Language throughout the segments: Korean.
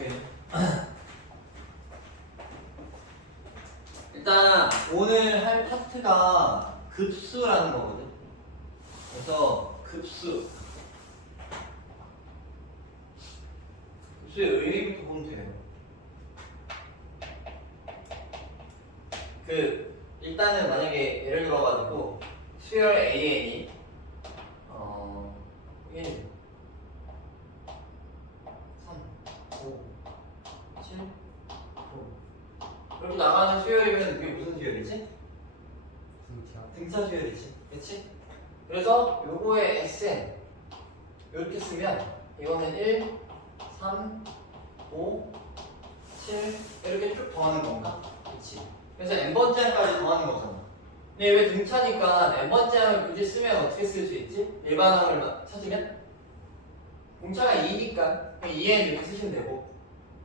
오케이. 일단 오늘 할 파트가 급수라는 거거든. 그래서 급수의 의미부터 보면 돼요. 일단은 만약에 예를 들어가지고 수열 AN이 1, 3, 5, 7, 9 이렇게 나가는 수열이면 그게 무슨 수열이지? 등차 수열이지, 그렇지? 그래서 요거의 SN 이렇게 쓰면 이거는 1, 3, 5, 7 이렇게 쭉 더하는 건가? 그렇지? 그래서 n번째 항까지 더하는 거잖아. 근데 왜 등차니까 n번째 항을 굳이 쓰면 어떻게 쓸 수 있지? 일반항을 찾으면 공차가 2니까 2n 이렇게 쓰시면 되고,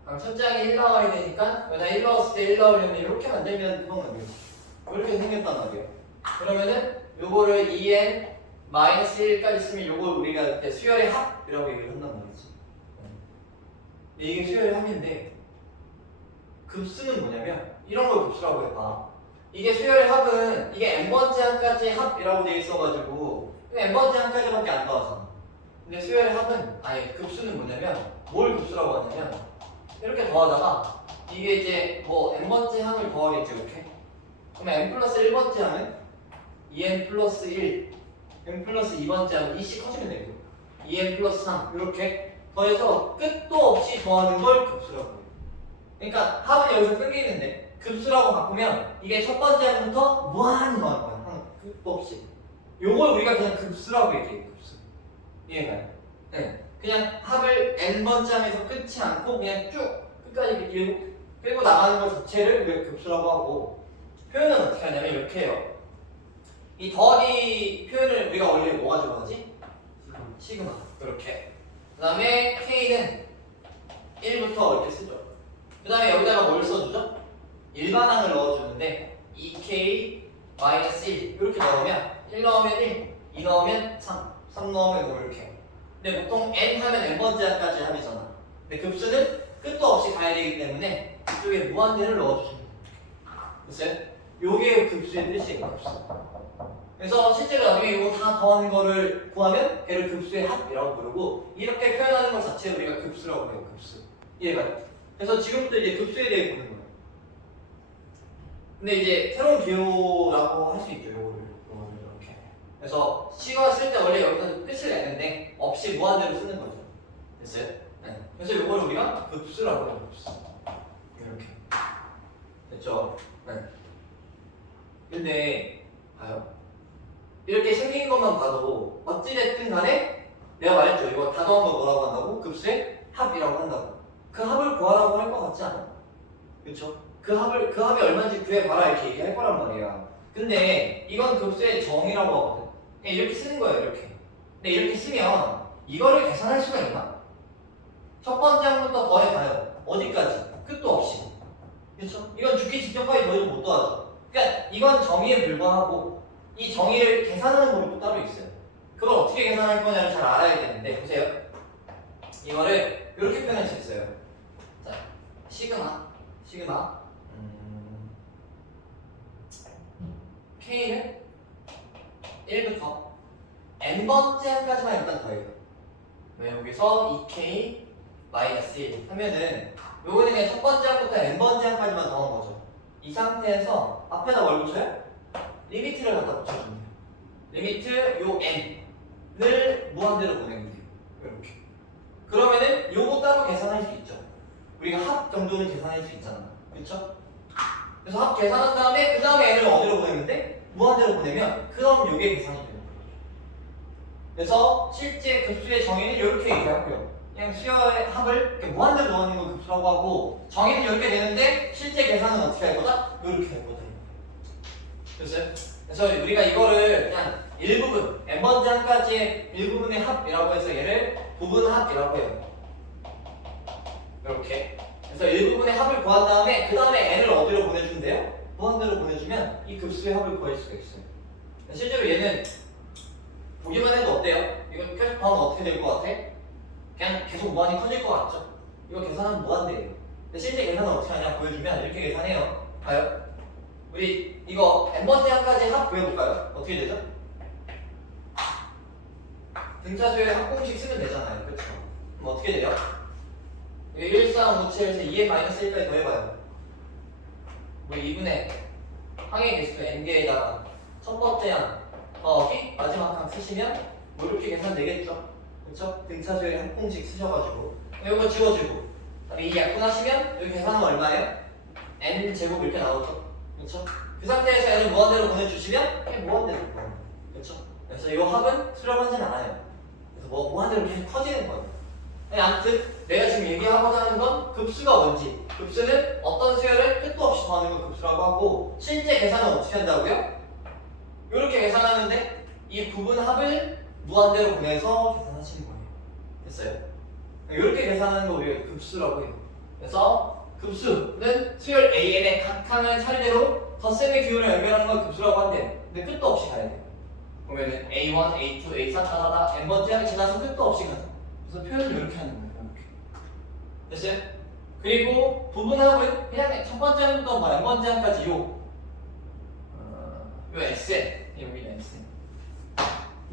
그럼 첫째 항이 1 나와야 되니까 여기다 1 넣었을 때 1 나오려면 이렇게 만들면 그건 안 되지. 이렇게 생겼단 말이에요. 그러면은 요거를 2n 마이너스 1까지 쓰면 요걸 우리가 그때 수열의 합이라고 얘기를 한단 말이지. 근데 이게 수열의 합인데 급수는 뭐냐면 이런 걸 급수라고 해봐. 이게 수열의 합은 이게 n번째 항까지 합이라고 되어 있어가지고 n번째 항까지밖에 안 나와서. 근데 수열의 합은 아니 급수는 뭐냐면 뭘 급수라고 하냐면 이렇게 더하다가 이게 이제 뭐 n번째 항을 더하겠죠 이렇게. 그러면 n 플러스 1번째 항은 2n 플러스 1, n 플러스 2번째 항은 2씩 커지면 되고 2n 플러스 3 이렇게 더해서 끝도 없이 더하는 걸 급수라고 해요. 그러니까 합은 여기서 끊기는데 급수라고 바꾸면 이게 첫 번째 항부터 무한히 더하는 거야. 끝도 없이. 요걸 우리가 그냥 급수라고 얘기해요. 급수. 이해가요? 네. 그냥 합을 n번째 항에서 끊지 않고 그냥 쭉 끝까지 끌고 나가는 것 자체를 우리가 급수라고 하고, 표현은 어떻게 하냐면 이렇게 해요. 이 더하기 표현을 우리가 원래 뭐 가지고 하지? 시그마. 이렇게. 그 다음에 K는 1부터 이렇게 쓰죠. 그 다음에 여기다가 뭘 써주죠? 일반항을 넣어주는데 2K-1 이렇게 넣으면 1 넣으면 1, 2 넣으면 3, 3 넣으면 5 이렇게. 근데 보통 N 하면 N번째 항까지 합이잖아. 근데 급수는 끝도 없이 가야 되기 때문에 이쪽에 무한대를 넣어주시면 돼요. 됐어요? 요게 급수의 뜻이에요. 급수. 그래서 실제로 나중에 이거 다 더하는 거를 구하면 걔를 급수의 합이라고 부르고, 이렇게 표현하는 것 자체를 우리가 급수라고 해요. 급수. 이해가요? 그래서 지금부터 이제 급수에 대해 보는 거예요. 근데 이제 새로운 기호라고 할 수 있죠. 요거를 이렇게. 그래서 시가 쓸 때 원래 여기서 끝을 내는데 없이 무한대로 쓰는 거죠. 됐어요? 네. 그래서 요거를 우리가 급수라고 해요. 급수. 이렇게. 됐죠? 네. 근데 봐요. 이렇게 생긴 것만 봐도 어찌됐든 간에 내가 말했죠. 이거 다 더한 거 뭐라고 한다고? 급수의 합이라고 한다고. 그 합을 구하라고 할 것 같지 않아? 그쵸? 그 합이 얼마인지 구해봐라 이렇게 얘기할 거란 말이야. 근데 이건 급수의 정의라고 하거든. 그냥 이렇게 쓰는 거예요. 이렇게. 근데 이렇게 쓰면 이거를 계산할 수가 있나? 첫 번째 항부터 더해가요. 어디까지? 끝도 없이. 그쵸? 이건 죽기 직전까지 더해도 못 더하죠. 그러니까 이건 정의에 불과하고 이 정의를 계산하는 방법도 따로 있어요. 그걸 어떻게 계산할 거냐를 잘 알아야 되는데, 보세요. 이거를 이렇게 표현할 수 있어요. 자, 시그마 K는 1부터 n번째 항까지만 일단 더해요. 왜 여기서 2K-1 하면은 요거는 그냥 첫 번째 항부터 n번째 항까지만 더한 거죠. 이 상태에서 앞에다 뭘 붙여요? 리미트를 갖다 붙여주면 돼요. 리미트 요 n을 무한대로 보내면 돼요. 이렇게. 그러면은 요거 따로 계산할 수 있죠. 우리가 합 정도는 계산할 수 있잖아. 그렇죠? 그래서 합 계산한 다음에 그 다음에 n을 어디로 보내면 돼? 무한대로 보내면 그럼 요게 계산이 되는 거죠. 그래서 실제 급수의 정의는 이렇게 얘기하고요. 그냥 수열의 합을 이렇게 무한대로 넣는 걸 급수라고 하고, 정의는 이렇게 되는데 실제 계산은 어떻게 할 거다? 이렇게 할 거다. 됐어요? 그래서 우리가 이거를 그냥 일부분, n번째 항까지의 일부분의 합이라고 해서 얘를 부분합이라고 해요. 이렇게. 그래서 일부분의 합을 구한 다음에 그 다음에 n을 어디로 보내준대요? 무한대로 보내주면 이 급수의 합을 구할 수가 있어요. 실제로 얘는 보기만 해도 어때요? 이거 계속 더하면 어떻게 될 것 같아? 그냥 계속 무한히 커질 것 같죠? 이거 계산하면 무한대예요. 근데 실제 계산은 어떻게 하냐 보여주면 이렇게 계산해요. 봐요. 우리 이거 n번째 항까지 합 구해볼까요? 어떻게 되죠? 등차수의 합공식 쓰면 되잖아요. 그렇죠? 그럼 어떻게 돼요? 이게 1, 3, 5, 7에서 2의 마이너스 1까지 더해봐요. 우리 2분의 항의 개수 n개에다가 첫 번째 항 더하기 마지막 항 쓰시면 뭐 이렇게 계산 되겠죠? 그렇죠? 등차수의 합공식 쓰셔가지고 이거 지워주고 그다음에 이 약분하시면 여기 계산은 얼마예요? n 제곱 이렇게 나오죠? 그렇죠? 그 상태에서 n을 무한대로 보내주시면 그냥 무한대로 보내요. 그렇죠? 그래서 이 합은 수렴하지는 않아요. 그래서 뭐 무한대로 계속 커지는 거예요. 아무튼 내가 지금 얘기하고자 하는 건 급수가 뭔지, 급수는 어떤 수열을 끝도 없이 더하는 걸 급수라고 하고 실제 계산은 어떻게 한다고요? 이렇게 계산하는데 이 부분 합을 무한대로 보내서 계산하시는 거예요. 됐어요? 이렇게 계산하는 거 우리가 급수라고 해요. 그래서 급수는 수열 AN의 각 항을 차례대로 덧셈의 기호를 연결하는 걸 급수라고 한대요. 근데 끝도 없이 가야 돼요. 그러면은 A1, A2, A3 따다다 n번째 항이 지나서 끝도 없이 가죠. 그래서 표현을 이렇게 하는 거예요. 이렇게. 됐어요? 그리고 부분합은 그냥 첫 번째 항부터 뭐 n번째 항까지 요 SN 여기는 SN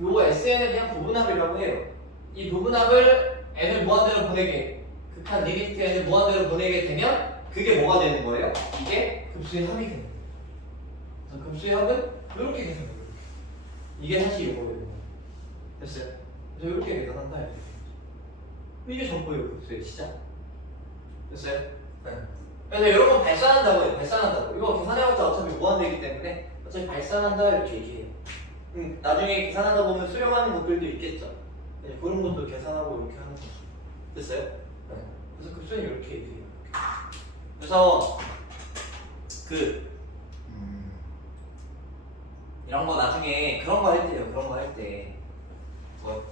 요 SN은 그냥 부분합이라고 해요. 이 부분합을 n을 무한대로 보내게 극한 리미트 n을 무한대로 보내게 되면 그게 뭐가 되는 거예요? 이게 급수의 합이 되는 거예요. 그래서 급수의 합은 이렇게 계산해요. 이게 사실 이거거든요. 됐어요? 그래서 이렇게 계산한다 이렇게. 이게 전부예요 급수의 시작. 됐어요? 네. 그래서 이런 건 발산한다고 해요. 발산한다고. 이거 계산해봤자 어차피 무한대이기 때문에 어차피 발산한다 이렇게 얘기해요. 나중에 계산하다 보면 수렴하는 것들도 있겠죠. 네, 그런 것도 계산하고 이렇게 하는 거죠. 됐어요? 네. 그래서 급수는 이렇게 얘기해요. 그래서 이런 거 나중에 그런 거 할 때요. 그런 거 할 때 뭐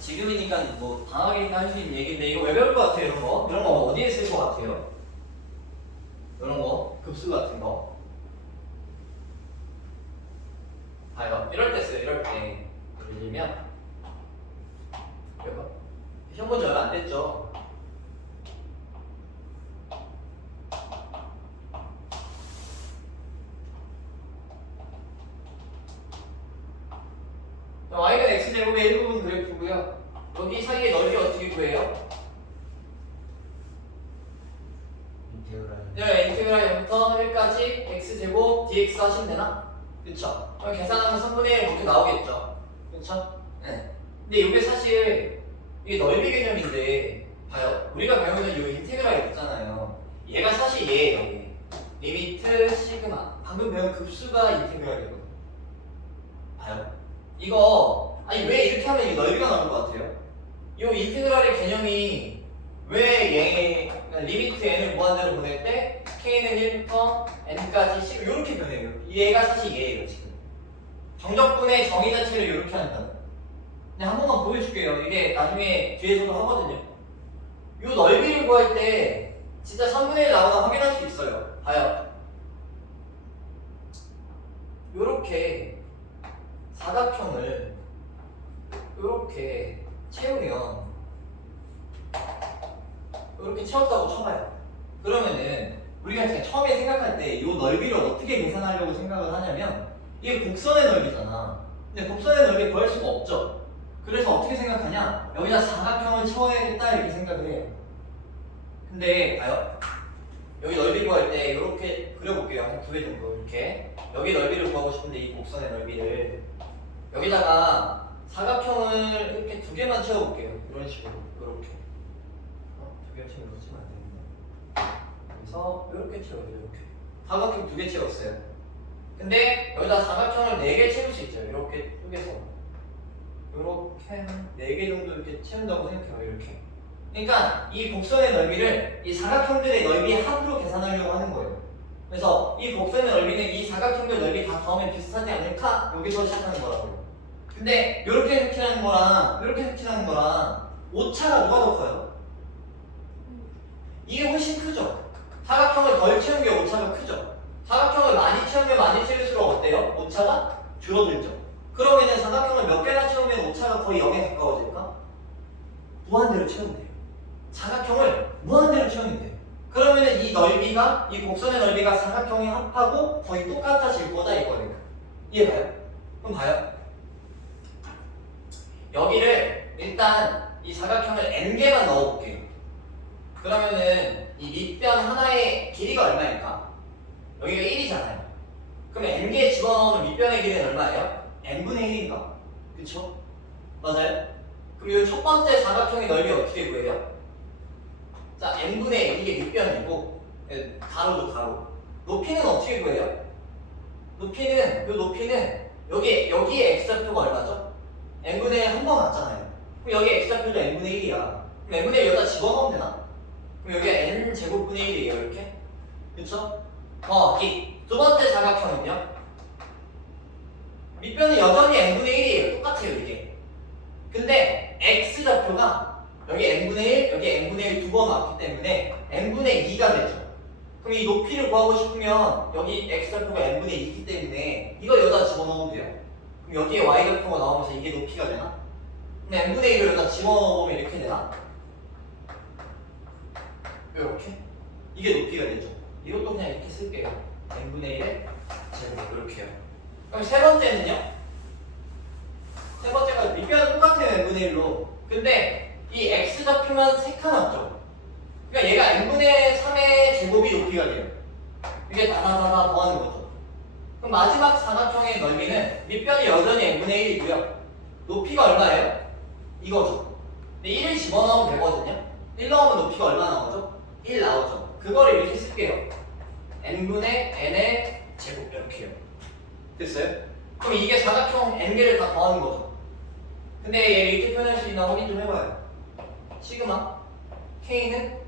지금이니까 뭐 방학이니까 할 수 있는 얘기인데 이거 왜 배울 것 같아요? 이런 거 어디에 쓸 것 같아요? 이런 거 급수 같은 거 봐요. 이럴 때 써요. 이럴 때 예를 들면 이거 시험 본 지 얼마 안 됐죠? y가 x제곱의 1부분 그래프고요. 여기 사이의 넓이 어떻게 구해요? 네, 인테그랄 0부터 1까지 x제곱 dx 하시면 되나? 그쵸? 그럼 계산하면 3분의 1 이렇게 나오겠죠? 그쵸? 네. 근데 이게 사실 이게 넓이 개념인데 봐요. 우리가 배우는 이 인테그랄 있잖아요. 얘가 사실 얘예요. 얘. 리미트 시그마. 방금 배운 급수가 인테그랄이거든요. 봐요. 이거 아니 왜 이렇게 하면 이 넓이가 나올 것 같아요? 이 인테그랄의 개념이 왜 리미트 n을 무한대로 보낼 때 k는 1부터 n까지 10 이렇게 변해요. 얘가 사실 얘예요 지금. 정적분의 정의 자체를 이렇게 한다는. 그냥 한 번만 보여줄게요. 이게 나중에 뒤에서도 하거든요. 이 넓이를 구할 때 진짜 3분의 1 나오나 확인할 수 있어요. 봐요. 요렇게 사각형을 이렇게 채우면 이렇게 채웠다고 쳐봐요. 그러면은 우리가 그냥 처음에 생각할 때 이 넓이를 어떻게 계산하려고 생각을 하냐면 이게 곡선의 넓이잖아. 근데 곡선의 넓이 구할 수가 없죠. 그래서 어떻게 생각하냐? 여기다 사각형을 채워야겠다 이렇게 생각을 해요. 근데 봐요. 여기 넓이 구할 때 이렇게 그려볼게요. 한 2개 정도 이렇게. 여기 넓이를 구하고 싶은데 이 곡선의 넓이를 여기다가 사각형을 이렇게 2개만 채워볼게요. 이런 식으로 이렇게 2개 채워주시면 안 됩니다. 여기서 이렇게 채워요. 이렇게 사각형 2개 채웠어요. 근데 여기다 사각형을 4개 채울 수 있죠. 이렇게 쪼개서 이렇게 4개 정도 이렇게 채운다고 생각해요. 이렇게. 그러니까 이 곡선의 넓이를 이 사각형들의 넓이 합으로 계산하려고 하는 거예요. 그래서 이 곡선의 넓이는 이 사각형들 넓이 다 더하면 비슷하지 않을까? 여기서 시작하는 거라고요. 근데 이렇게 색칠하는 거랑 이렇게 색칠하는 거랑 오차가 누가 더 커요? 이게 훨씬 크죠? 사각형을 덜 채운 게 오차가 크죠? 사각형을 많이 채우면 많이 채울수록 어때요? 오차가 줄어들죠? 그러면 사각형을 몇 개나 채우면 오차가 거의 0에 가까워질까? 무한대로 채우면 돼요. 사각형을 무한대로 밑변을 채우면 돼요. 그러면은 이 넓이가 이 곡선의 넓이가 사각형의 합하고 거의 똑같아질 거다 이거예요. 이해가요? 그럼 봐요. 여기를 일단 이 사각형을 n개만 넣어볼게요. 그러면은 이 밑변 하나의 길이가 얼마일까? 여기가 1이잖아요. 그럼 n개 집어넣으면 밑변의 길이는 얼마예요? n분의 1인가? 그쵸? 맞아요? 그럼 이 첫 번째 사각형의 넓이 어떻게 구해요? 자, n분의 1 이게 밑변이고 가로도 가로. 높이는 어떻게 구해요? 높이는 여기에 x좌표가 얼마죠? n분의 1 한 번 왔잖아요. 그럼 여기 x좌표도 n분의 1이야. 그럼 n분의 1 여기다 집어넣으면 되나? 그럼 여기가 n제곱분의 1이에요 이렇게. 그쵸? 더하기 두 번째 사각형은요? 밑변은 여전히 n분의 1이에요. 똑같아요 이게. 근데 x좌표가 여기 n분의 1, 여기 n분의 1 두 번 왔기 때문에 n분의 2가 되죠. 그럼 이 높이를 구하고 싶으면 여기 x좌표가 n분의 2이기 때문에 이거 여기다 집어넣으면 돼요. 그럼 여기에 y좌표가 나오면서 이게 높이가 되나? 그럼 n분의 1을 여기다 집어넣으면 이렇게 되나? 이렇게? 이게 높이가 되죠. 이것도 그냥 이렇게 쓸게요. n분의 1의 제곱 이렇게요. 그럼 세 번째는요? 세 번째가 밑변은 똑같아요 n분의 1로. 근데 이 x좌표만 3칸 왔죠. 그러니까 얘가 n분의 3의 제곱이 높이가 돼요. 이게 다다다다 더하는 거죠. 그럼 마지막 사각형의 넓이는 밑변이 여전히 n분의 1이고요. 높이가 얼마예요? 이거죠. 근데 1을 집어넣으면 되거든요. 1 넣으면 높이가 얼마 나오죠? 1 나오죠. 그거를 이렇게 쓸게요. n분의 n의 제곱 이렇게요. 됐어요? 그럼 이게 사각형 n개를 다 더하는 거죠. 근데 얘를 이렇게 표현할 수 있나 확인 좀 해봐요. 시그마 k는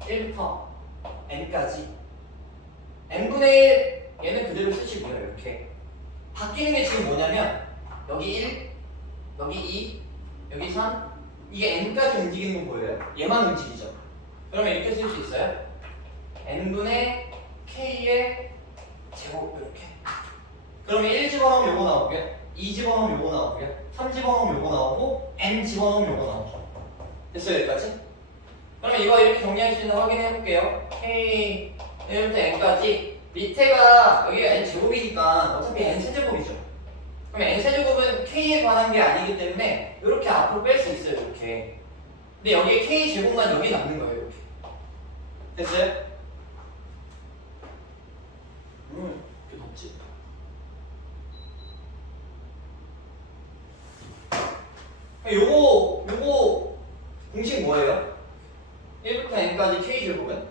1부터 n까지 n분의 1 얘는 그대로 쓰시고요. 이렇게 바뀌는 게 지금 뭐냐면 여기 1, 여기 2, 여기 3 이게 n까지 움직이는 거 보여요? 얘만 움직이죠. 그러면 이렇게 쓸 수 있어요. n분의 k의 제곱 이렇게. 그러면 1 집어넣으면 요거 나오고요. 2 집어넣으면 요거 나오고요. 3 집어넣으면 요거 나오고 n 집어넣으면 요거 나오죠. 됐어요 여기까지? 그러면 이거 이렇게 정리할 수 있나 확인해 볼게요. k 1부터 n까지 밑에가 여기가 n제곱이니까 어차피 n세제곱이죠. 그럼 n세제곱은 k에 관한 게 아니기 때문에 이렇게 앞으로 뺄 수 있어요 이렇게. 근데 여기에 k제곱만 여기 남는 거예요 이렇게. 됐어요? 이렇게 덥지? 요거 공식 뭐예요? 1부터 n까지 k제곱은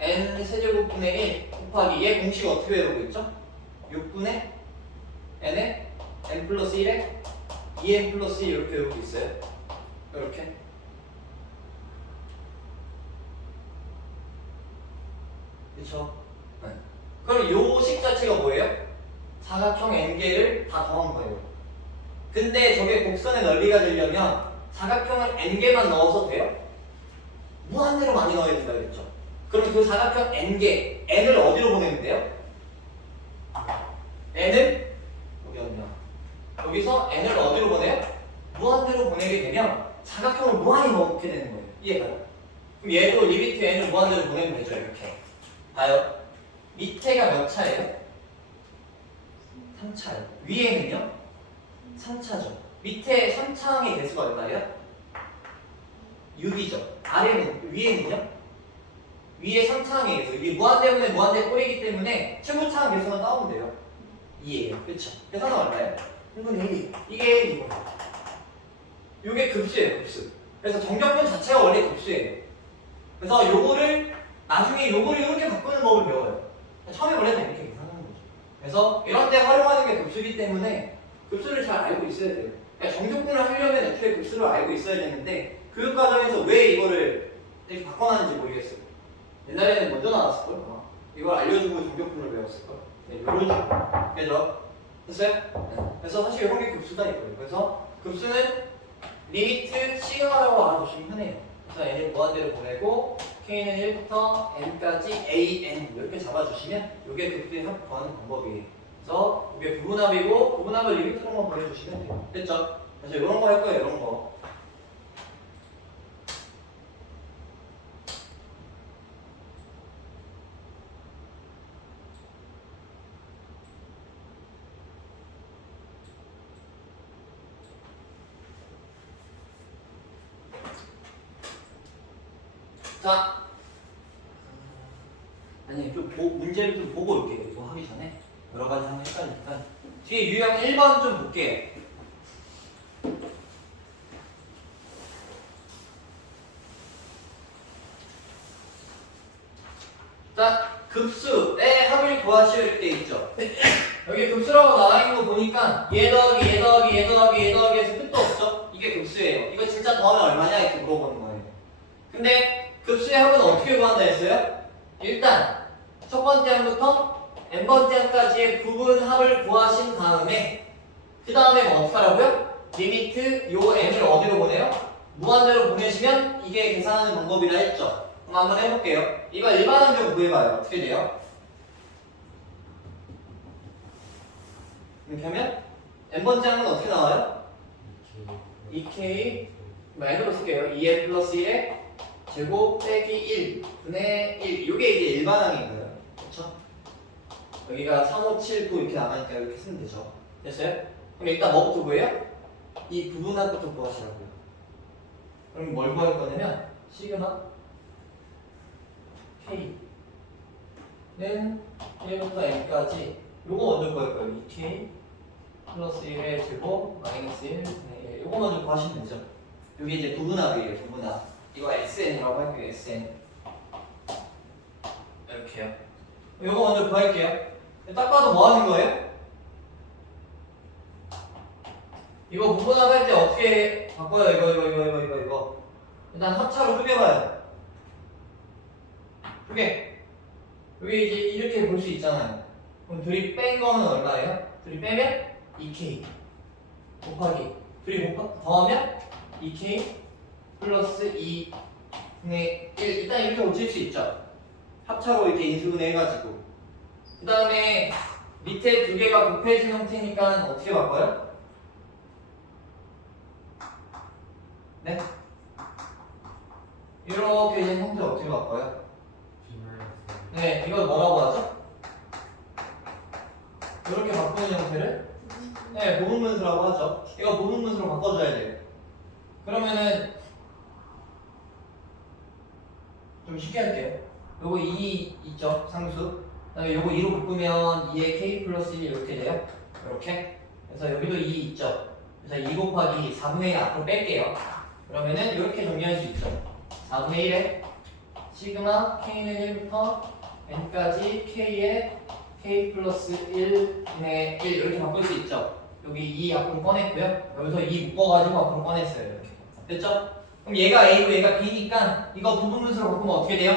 n 세제곱분의 1 곱하기 얘 공식 어떻게 외우고 있죠? 6분의 n에 n 플러스 1에 2n 플러스 1 이렇게 외우고 있어요. 이렇게. 그쵸? 네. 그럼 요 식 자체가 뭐예요? 사각형 n개를 다 더한 거예요. 근데 저게 곡선의 넓이가 되려면 사각형을 n개만 넣어서 돼요? 무한대로 많이 넣어야 된다 그랬죠? 그럼 그 사각형 n개, n을 어디로 보내면 돼요? n은 여기 어디냐? 여기서 n을 어디로 보내요? 무한대로 보내게 되면 사각형을 무한히 넣게 되는 거예요. 이해가요? 그럼 얘도 리미트 n을 무한대로 보내면 되죠. 이렇게 봐요. 밑에가 몇 차예요? 3차예요. 위에는요? 3차죠. 밑에 3차항의 개수가 얼마예요? 6이죠. 위에는요? 위에 3차항의 개수. 이게 무한대분의 무한대 꼴이기 때문에 최고차항 개수만 따오면 돼요. 2예요. 그쵸? 계산은 얼마예요? 1분의 1이. 이게 이거예요. 이게 급수예요. 급수. 그래서 정적분 자체가 원래 급수예요. 그래서 요거를 나중에 요거를 이렇게 바꾸는 법을 배워요. 처음에 원래 다 이렇게 계산하는 거죠. 그래서 이런 데 활용하는 게 급수이기 때문에 급수를 잘 알고 있어야 돼요. 그러니까 정적분을 하려면 애초에 급수를 알고 있어야 되는데 교육 과정에서 왜 이거를 이렇게 바꿔놨는지 모르겠어요. 옛날에는 먼저 나왔을걸? 아마. 이걸 알려주고 정적분을 배웠을걸? 네, 이런 식으로. 그죠? 됐어요? 네. 그래서 사실 이런 게 급수다 이거예요. 그래서 급수는 리미트 시그마라고 알아두시면 흔해요. 그래서 n을 무한대로 보내고 k는 1부터 n까지 an 이렇게 잡아주시면 이게 급수의 합 구하는 방법이에요. 그래서 이게 부분합이고 부분합을 리미트로만 보내주시면 돼요. 됐죠? 그래서 이런 거 할 거예요. 이런 거. 자, 아니 좀 문제를 좀 보고 올게요. 이거 하기 전에 여러 가지 하면 헷갈리니까 뒤에 유형 1번 좀 볼게요. 자, 급수의 합을 구하시오 이렇게 돼 있죠. 여기 급수라고 나와 있는 거 보니까 얘 더하기 얘 더하기 얘 더하기 얘 더하기 해서 끝도 없죠. 이게 급수예요. 이거 진짜 더하면 얼마냐 이렇게 물어보는 거예요. 근데 급수의 합은 어떻게 구한다 했어요? 일단 첫 번째 항부터 n번째 항까지의 부분 합을 구하신 다음에 그 다음에 뭐 어떻게 하라고요? 리미트 요 n을 어디로 보내요? 무한대로 보내시면 이게 계산하는 방법이라 했죠. 그럼 한번 해볼게요. 이거 일반항 구해봐요. 어떻게 돼요? 이렇게 하면 n번째 항은 어떻게 나와요? 2k n으로 쓸게요. 2n 플러스 1에 제곱 빼기 1분의 1 이게 이제 일반항인 거예요. 그렇죠? 여기가 3, 5, 7, 9 이렇게 나가니까 이렇게 쓰면 되죠. 됐어요? 그럼 일단 뭐부터 구해요? 이 부분합부터 구하시라고요. 그럼 뭘 구할 거냐면 시그마 K는 1부터 n까지 요거 먼저 구할 거예요. 2K 플러스 1의 제곱 마이너스 1 네, 요거 먼저 구하시면 되죠. 요게 이제 부분합이에요. 부분합. 이거 SN이라고 할게요. SN 이렇게요. 요거 먼저 구할게요. 딱 봐도 뭐 하는 거예요? 이거 부분합 할 때 어떻게 바꿔요? 이거 일단 합차로 쪼개봐요. 쪼개. 여기 이제 이렇게 볼 수 있잖아요. 그럼 둘이 뺀 거는 얼마예요? 둘이 빼면 2K 곱하기 둘이 더하면 2K 플러스 2분의 1 일단 이렇게 고칠 수 있죠. 합차로 이렇게 인수분해 해가지고 그 다음에 밑에 두 개가 곱해진 형태니까 어떻게 바꿔요? 네? 이렇게 된 형태 어떻게 바꿔요? 네, 이걸 뭐라고 하죠? 이렇게 바꾸는 형태를 네, 부분분수라고 하죠. 이거 부분분수로 바꿔줘야 돼요. 그러면은 좀 쉽게 할게요. 요거 2 있죠? 상수. 그다음에 요거 2로 바꾸면 2에 k 플러스 1 이렇게 돼요. 이렇게. 그래서 여기도 2 있죠? 그래서 2 곱하기 4분의 1 앞으로 뺄게요. 그러면은 이렇게 정리할 수 있죠. 4분의 1에 시그마 k는 1부터 n까지 k에 k 플러스 1분의 1 이렇게 바꿀 수 있죠. 여기 2 앞으로 꺼냈고요. 여기서 2 묶어가지고 앞으로 꺼냈어요. 이렇게. 됐죠? 그럼 얘가 A고 얘가 B니까 이거 부분분수로 바꾸면 어떻게 돼요?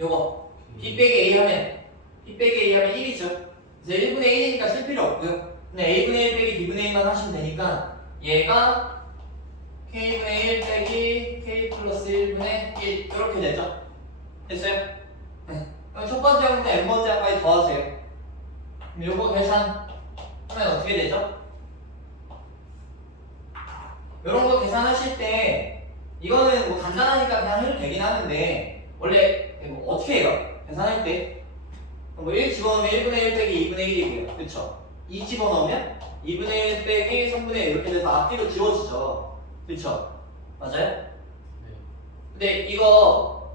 요거 B 빼기 A 하면 B 빼기 A 하면 1이죠. 그래서 1분의 1이니까 쓸 필요 없고요. 근데 A분의 1 빼기 B분의 1만 하시면 되니까 얘가 K분의 1 빼기 K 플러스 1분의 1 이렇게 되죠. 됐어요? 네. 그럼 첫 번째 항부터 n번째 항까지 더하세요. 그럼 요거 계산하면 어떻게 되죠? 이런 거 계산하실 때 이거는 뭐 간단하니까 그냥 해도 되긴 하는데 원래 뭐 어떻게 해요? 계산할 때 뭐 1 집어넣으면 1분의 1 빼기 2분의 1이고요. 그쵸? 2 집어넣으면 2분의 1 빼기 3분의 1 이렇게 돼서 앞뒤로 지워지죠. 그쵸? 맞아요? 네. 근데 이거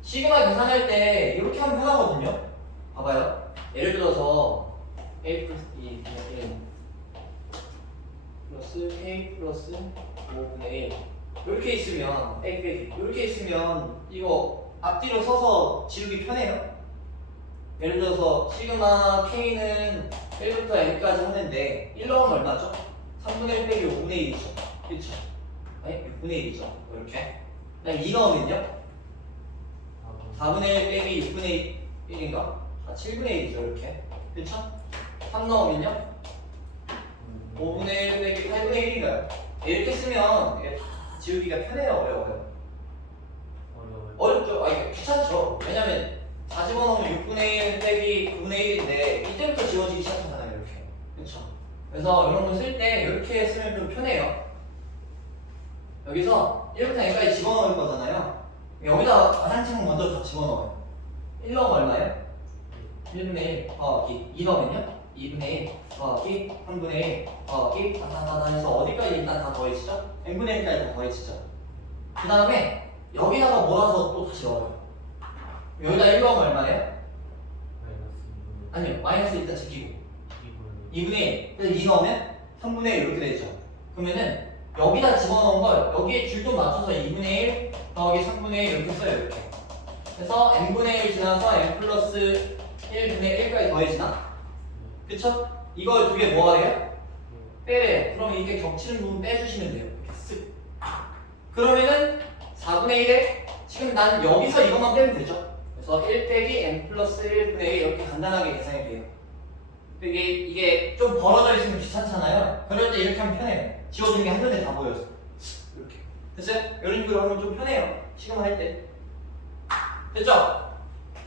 시그마 계산할 때 이렇게 하면 편하거든요. 봐봐요. 예를 들어서 A 플러스 2 분의 1 플러스 K 플러스 5분의 1 이렇게 있으면 빼기 이렇게 있으면 이거 앞뒤로 서서 지우기 편해요. 예를 들어서 시그마 K는 1부터 n까지 하는데 1 넣으면 얼마죠? 3분의 1 빼기 5분의 1이죠. 그쵸? 아니 6분의 1이죠. 이렇게. 그다음 2 넣으면요? 4분의 1 빼기 6분의 1인가? 7분의 1이죠. 이렇게. 그쵸? 3 넣으면요? 5분의 1 빼기 8분의 1인가요? 이렇게 쓰면 이게 다 지우기가 편해요? 어려워요? 어렵죠? 이게 귀찮죠? 왜냐면 4 집어넣으면 6분의 1 빼기 9분의 1인데 이때부터 지워지기 시작하잖아요. 이렇게. 그쵸? 그래서 이런 거 쓸 때 이렇게 쓰면 좀 편해요. 여기서 1부터 n까지 집어넣을 거잖아요. 여기다 한층 먼저 더 집어넣어요. 1 넣으면 얼마예요? 1분의 1 더하기 2 넣으면요? 2분의 1 더하기 3분의 1 더하기 다다다다 해서 어디까지 일단 다 더해지죠? n분의 1까지 다 더해지죠. 그 다음에 여기다가 몰아서 또 다시 넣어요. 여기다 1 넣으면 얼마예요? 아니요, 마이너스 일단 제끼고 2분의 1. 그래서 2 넣으면 3분의 1 이렇게 되죠. 그러면은 여기다 집어넣은 걸 여기에 줄좀 맞춰서 2분의 1 더하기 3분의 1 이렇게 써요. 이렇게. 그래서 n분의 1 지나서 n 플러스 1분의 1까지 더해지나? 그쵸? 이걸 두 개 뭐 하래요? 빼래요. 그럼 이렇게 겹치는 부분 빼주시면 돼요. 이렇게 쓱. 그러면은 4분의 1에 지금 난 여기서 이것만 빼면 되죠. 그래서 1 빼기 n 플러스 1분의 1 이렇게 간단하게 계산이 돼요. 이게 좀 벌어져 있으면 귀찮잖아요. 그럴 때 이렇게 하면 편해요. 지워주는 게 한눈에 다 보여서. 이렇게. 됐어요? 이런 식으로 하면 좀 편해요. 시험 할 때. 됐죠?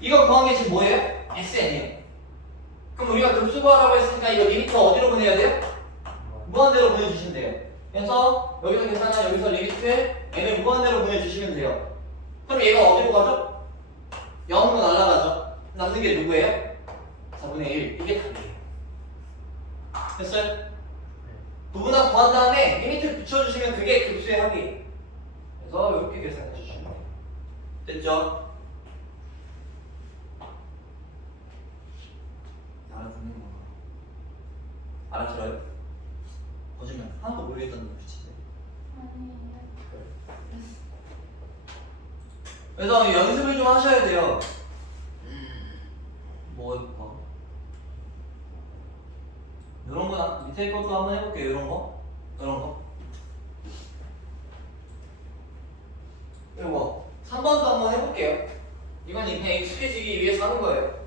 이거 구한 게 지금 뭐예요? SN이에요. 그럼 우리가 급수 구하라고 했으니까 이거 리미트 어디로 보내야 돼요? 무한대로 보내주시면 돼요. 그래서 여기서 계산한 여기서 리미트 n을 무한대로 보내주시면 돼요. 그럼 얘가 어디로 가죠? 0으로 날아가죠. 남는 게 누구예요? 4분의 1. 이게 답이에요. 됐어요? 부분합 구한 다음에 리미트를 붙여주시면 그게 급수의 합이에요. 그래서 이렇게 계산해 주시면 돼요. 됐죠? 알아듣는 건가? 알아들어요? 거짓말 하나도 모르겠다는 눈빛인데. 그래서 연습을 좀 하셔야 돼요. 뭐 해볼까? 이런 거 밑에 것도 한번 해볼게요. 이런 거, 이런 거. 이거 3번도 한번 해볼게요. 이건 그냥 익숙해지기 위해서 하는 거예요.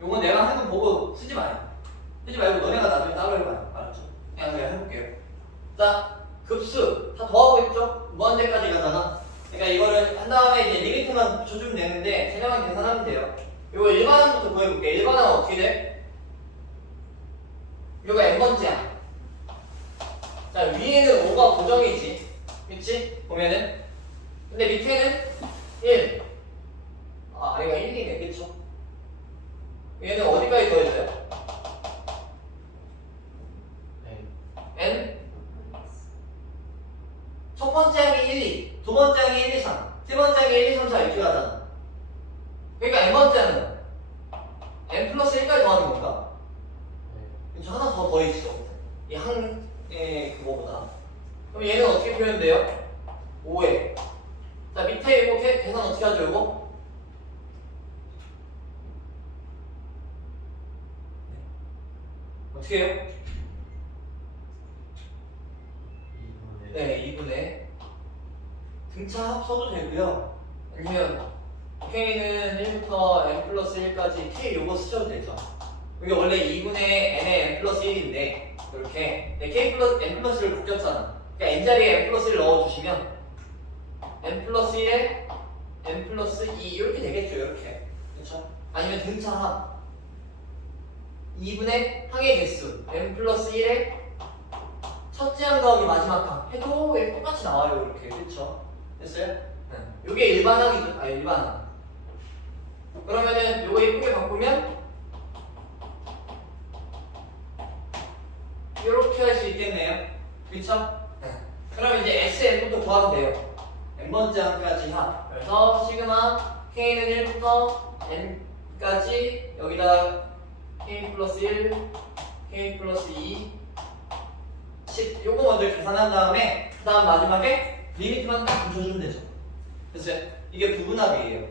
요건 내가 하는 거 보고 쓰지 마요. 쓰지 말고 너네가 나중에 따로 해봐요. 알았죠? 그냥 제가 해볼게요. 자, 급수 다 더하고 있죠? 무한대까지 가잖아. 그러니까 이거를 한 다음에 이제 리미트만 붙여주면 되는데 세려만 계산하면 돼요. 요거 일반항부터 보여볼게. 일반항은 어떻게 돼? 요거 n번째야. 자, 위에는 5가 고정이지. 그치? 보면은. 근데 밑에는 1. 아, 아래가 1이네. 그쵸? 얘는 어디까지 더해져요? n? 첫 번째 항이 1, 2, 두 번째 항이 1, 2, 3, 세 번째 항이 1, 2, 3, 4 이렇게 가잖아. 그러니까 n번째는 n 플러스 1까지 더하는 건가? 그쵸? 하나 더 더해지죠. 이 항의 그거보다. 그럼 얘는 어떻게 표현돼요? 5에. 자, 밑에 이거 계산 어떻게 하죠, 이거? 어떻게 해요? 네, 2분의 등차 합 써도 되고요. 아니면 K는 1부터 n 플러스 1까지 K 요거 쓰셔도 되죠. 이게 원래 2분의 n의 n 플러스 1인데 이렇게 K 플러스 n 플러스 1을 바뀌었잖아. 그러니까 n 자리에 n 플러스 1 넣어주시면 n 플러스 1에 n 플러스 2 이렇게 되겠죠. 이렇게. 그렇죠? 아니면 등차 합 2분의 항의 개수 n 플러스 1에 첫째 항 더하기 마지막 항 해도 똑같이 나와요. 이렇게. 그렇죠? 됐어요? 네. 요게 일반항이죠. 아, 일반항. 그러면은 요거 예쁘게 바꾸면 이렇게 할 수 있겠네요. 그쵸? 네. 그럼 이제 SN부터 구하면 돼요. n번째 항까지 합. 그래서 시그마 K는 1부터 n까지 여기다 K 플러스 1, K 플러스 2, 10 요거 먼저 계산한 다음에 그 다음 마지막에 리미트만 딱 붙여주면 되죠. 됐어요? 이게 부분합이에요.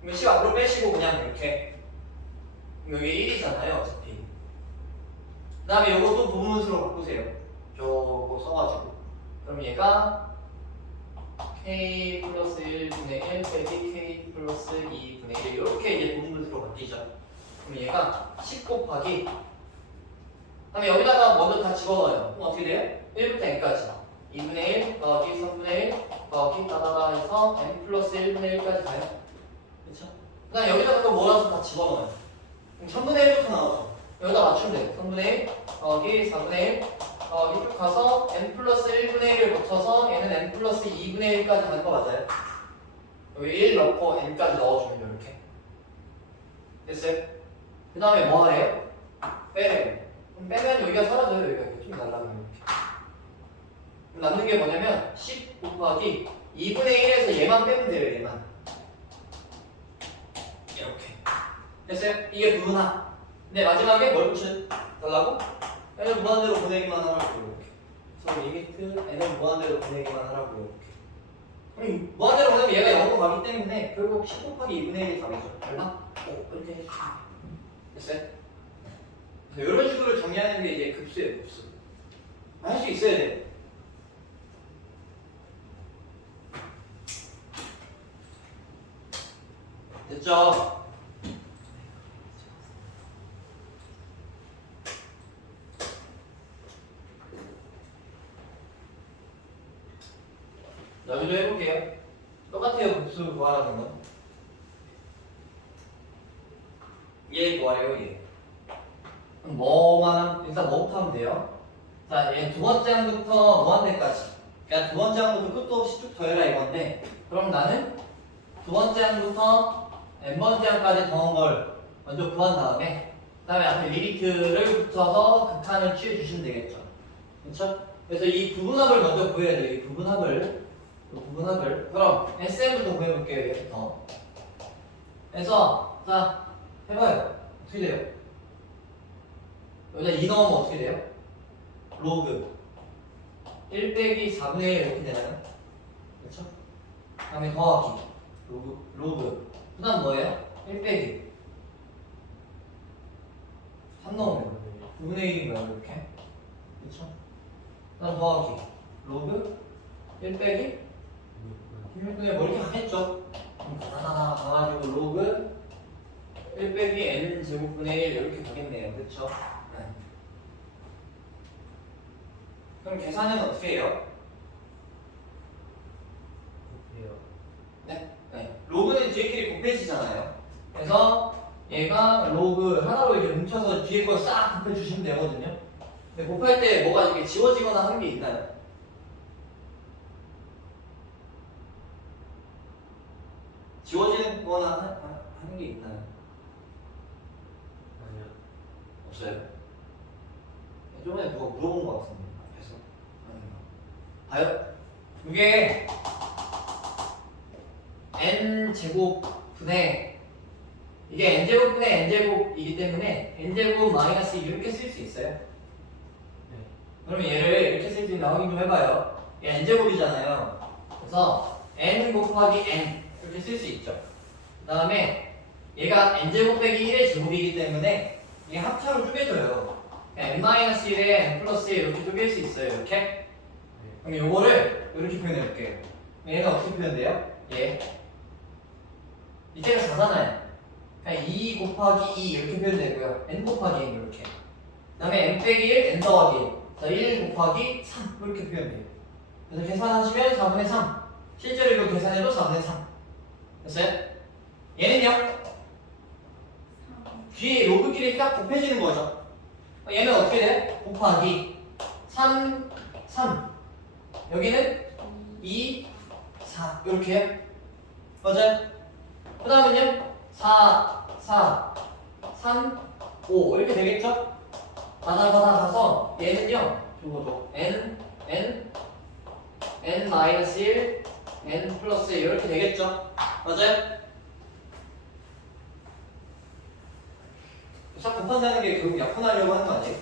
그러면 10 앞으로 빼시고 그냥 이렇게 여기 1이잖아요 어차피. 그 다음에 이것도 부분수로 바꾸세요. 저거 써가지고. 그럼 얘가 K 플러스 1분의 1 빼기 K 플러스 2분의 1 이렇게 이제 부분수로 바뀌죠. 그럼 얘가 10 곱하기 그다음에 여기다가 먼저 다 집어넣어요. 그럼 어떻게 돼요? 1부터 n까지 2분의 1 더하기 3분의 1 더하기 따다다 해서 n 플러스 1분의 1까지 가요. 그렇죠? 그다음에 여기다가 또 몰아서 다 집어넣어요. 그럼 3분의 1부터 나오죠. 여기다 맞추면 돼요. 3분의 1 더하기 4분의 1 더하기 쭉 가서 n 플러스 1분의 1을 거쳐서 얘는 n 플러스 2분의 1까지 가는 거 맞아요? 여기 1 넣고 n까지 넣어주면 이렇게 됐어요? 그 다음에 뭐 하래요? 빼래요. 그럼 빼면 여기가 사라져요. 여기가 좀 날라가면 이렇게 남는 게 뭐냐면 10 곱하기 2분의 1에서 얘만 빼면 돼요. 얘만. 이렇게. 됐어요? 이게 부분합. 근데 마지막에 뭘 붙여달라고? n을 무한대로 보내기만 하라고 이렇게. 그래서 리미트 n을 무한대로 보내기만 하라고 이렇게. 그럼 무한대로 보내면 얘가 0으로 가기 때문에 결국 10 곱하기 2분의 1이 답이죠. 얼마? 5 이렇게 해주시면 됐어요? 이런 식으로 정리하는 게 이제 급수예요. 급수. 할 수 있어야 돼. 됐죠? 여기도 해볼게요. 똑같아요. 급수 구하라는 건. 얘 구하래요. 얘. 그럼 일단 뭐부터 하면 돼요? 자, 얘 두 번째 항부터 무한대까지. 그러니까 두 번째 항부터 끝도 없이 쭉 더해라 이건데, 그럼 나는 두 번째 항부터 n번째 항까지 더한 걸 먼저 구한 다음에, 그 다음에 앞에 리미트를 붙여서 극한을 취해주시면 되겠죠. 그렇죠? 그래서 이 부분합을 먼저 구해야 돼요. 이 부분합을. 그럼 SM부터 구해볼게요. 얘부터. 그래서 자 해봐요. 어떻게 돼요? 여기다 2 넣으면 어떻게 돼요? 로그 1 빼기 4분의 1 이렇게 되나요? 그렇죠? 다음에 더하기 로그 그 다음 뭐예요? 1 빼기 3 넣으면 9분의 1인가요? 이렇게 그렇죠? 그 다음 더하기 로그 1 빼기 1분의 뭐 이렇게 하겠죠? 하나 가가지고 로그 1 빼기 n 제곱분의 1 이렇게 가겠네요. 그렇죠? 네. 그럼 계산은 어떻게 해요? 네? 네. 로그는 뒤에끼리 곱해지잖아요. 그래서 얘가 로그 하나로 이렇게 뭉쳐서 뒤에 거 싹 곱해주시면 되거든요. 근데 곱할 때 뭐가 이렇게 지워지거나 하는 게 있나요? 지워지는 거나 하는 게 있나요? 아니요. 없어요? 예전에 누가 물어본 것 같은데 앞에서 봐요? 이게 n제곱분의 이게 n제곱분의 n제곱이기 때문에 n제곱 마이너스 이렇게 쓸 수 있어요. 네. 그러면 얘를 이렇게 쓸 수 있나 확인 좀 해봐요. 얘 n제곱이잖아요. 그래서 n 곱하기 n 이렇게 쓸 수 있죠. 그 다음에 얘가 n제곱 빼기 1의 제곱이기 때문에 이게 합차로 쪼개져요. n-1에 n 플러스 1 이렇게 쪼갤 수 있어요. 이렇게. 네. 그럼 요거를 이렇게 표현해볼게요. 얘는 어떻게 표현돼요? 얘. 이때가 4잖아요. 그냥 2 곱하기 2 이렇게 표현되고요. n 곱하기 n 이렇게. 그 다음에 n 빼기 1, n 더하기 1. 자, 1 곱하기 3 이렇게 표현돼요. 그래서 계산하시면 4분의 3. 실제로 이거 계산해도 4분의 3. 됐어요? 얘는요? 뒤에 로그끼리 딱 곱해지는 거죠. 얘는 어떻게 돼? 곱하기 3, 3. 여기는 2, 4. 이렇게 해요. 맞아요? 그 다음은요? 4, 4, 3, 5. 이렇게 되겠죠? 받아 가서 얘는요? 요거죠. n, n, n-1, n 플러스 1 이렇게 되겠죠? 맞아요? 자, 곱한다는 게 결국 약분하려고 하는 거 아니에요?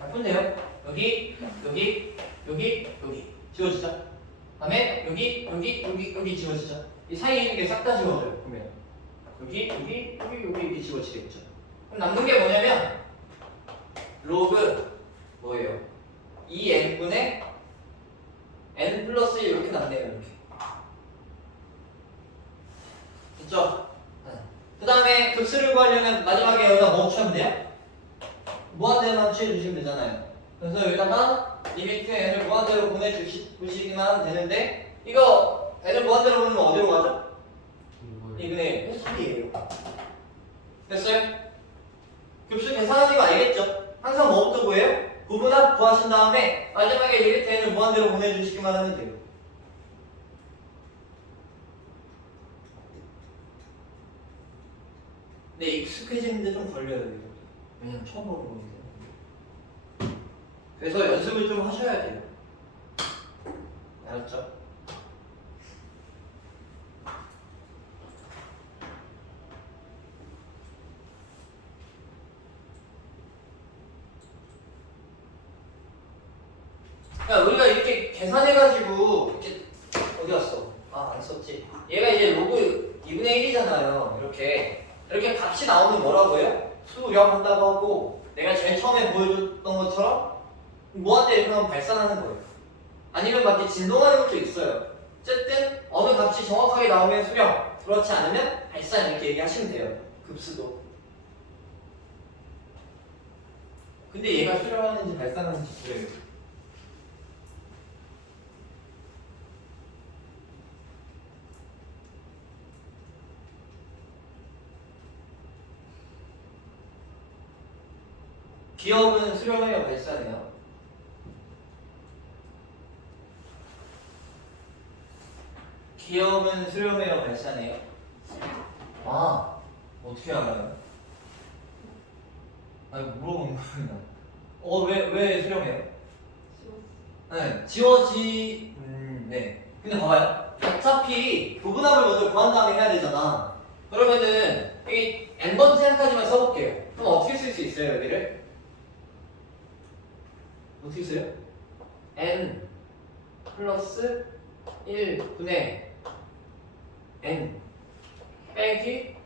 약분돼요. 여기, 여기, 여기, 여기 지워지죠? 그 다음에 여기 지워지죠? 이 사이에 있는 게 싹 다 지워져요. 보면 여기 이렇게 지워지겠죠? 그럼 남는 게 뭐냐면 로그 뭐예요? 2n분의 n 플러스 1 이렇게 남네요. 이렇게 됐죠? 그 다음에 급수를 구하려면 마지막에 여기다 뭐 취하면 돼요? 무한대로만 취해주시면 되잖아요. 그래서 여기다가 리미트 n을 무한대로 보내주시기만 되는데 이거 n을 무한대로 보내면 어디로 가죠? 2분의 3이에요. 됐어요? 급수 계산하는 거 알겠죠? 항상 뭐부터 구해요? 부분합 구하신 다음에 마지막에 리미트 n을 무한대로 보내주시기만 하면 돼요. 근데 익숙해지는데 좀 걸려요. 이거. 왜냐면 처음 보는 거기 때문에. 그래서 연습을 좀 하셔야 돼요. 맞죠? 야, 우리가 이렇게 계산해가지고 이렇게 어디 갔어? 아, 안 썼지. 얘가 이제 로그 2분의 1이잖아요. 이렇게 값이 나오면 뭐라고요? 수렴한다고 하고 내가 제일 처음에 보여줬던 것처럼 무한대 이렇게 하면 발산하는 거예요. 아니면 밖에 진동하는 것도 있어요. 어쨌든 어느 값이 정확하게 나오면 수렴, 그렇지 않으면 발산 이렇게 얘기하시면 돼요. 급수도. 근데 얘가 수렴하는지 발산하는지 그래요. 기업은 수렴해요, 발산해요? 기업은 수렴해요, 발산해요? 아, 어떻게 알아요? 아니, 물어보는 거예요. 왜 수렴해요? 네, 네. 근데 봐봐요. 어차피 부분합을 먼저 구한 다음에 해야 되잖아. 그러면은, 이 n번째 한까지만 써볼게요. 그럼 어떻게 쓸 수 있어요, 여기를? 어떻게 써요? n 플러스 1분의 n 빼기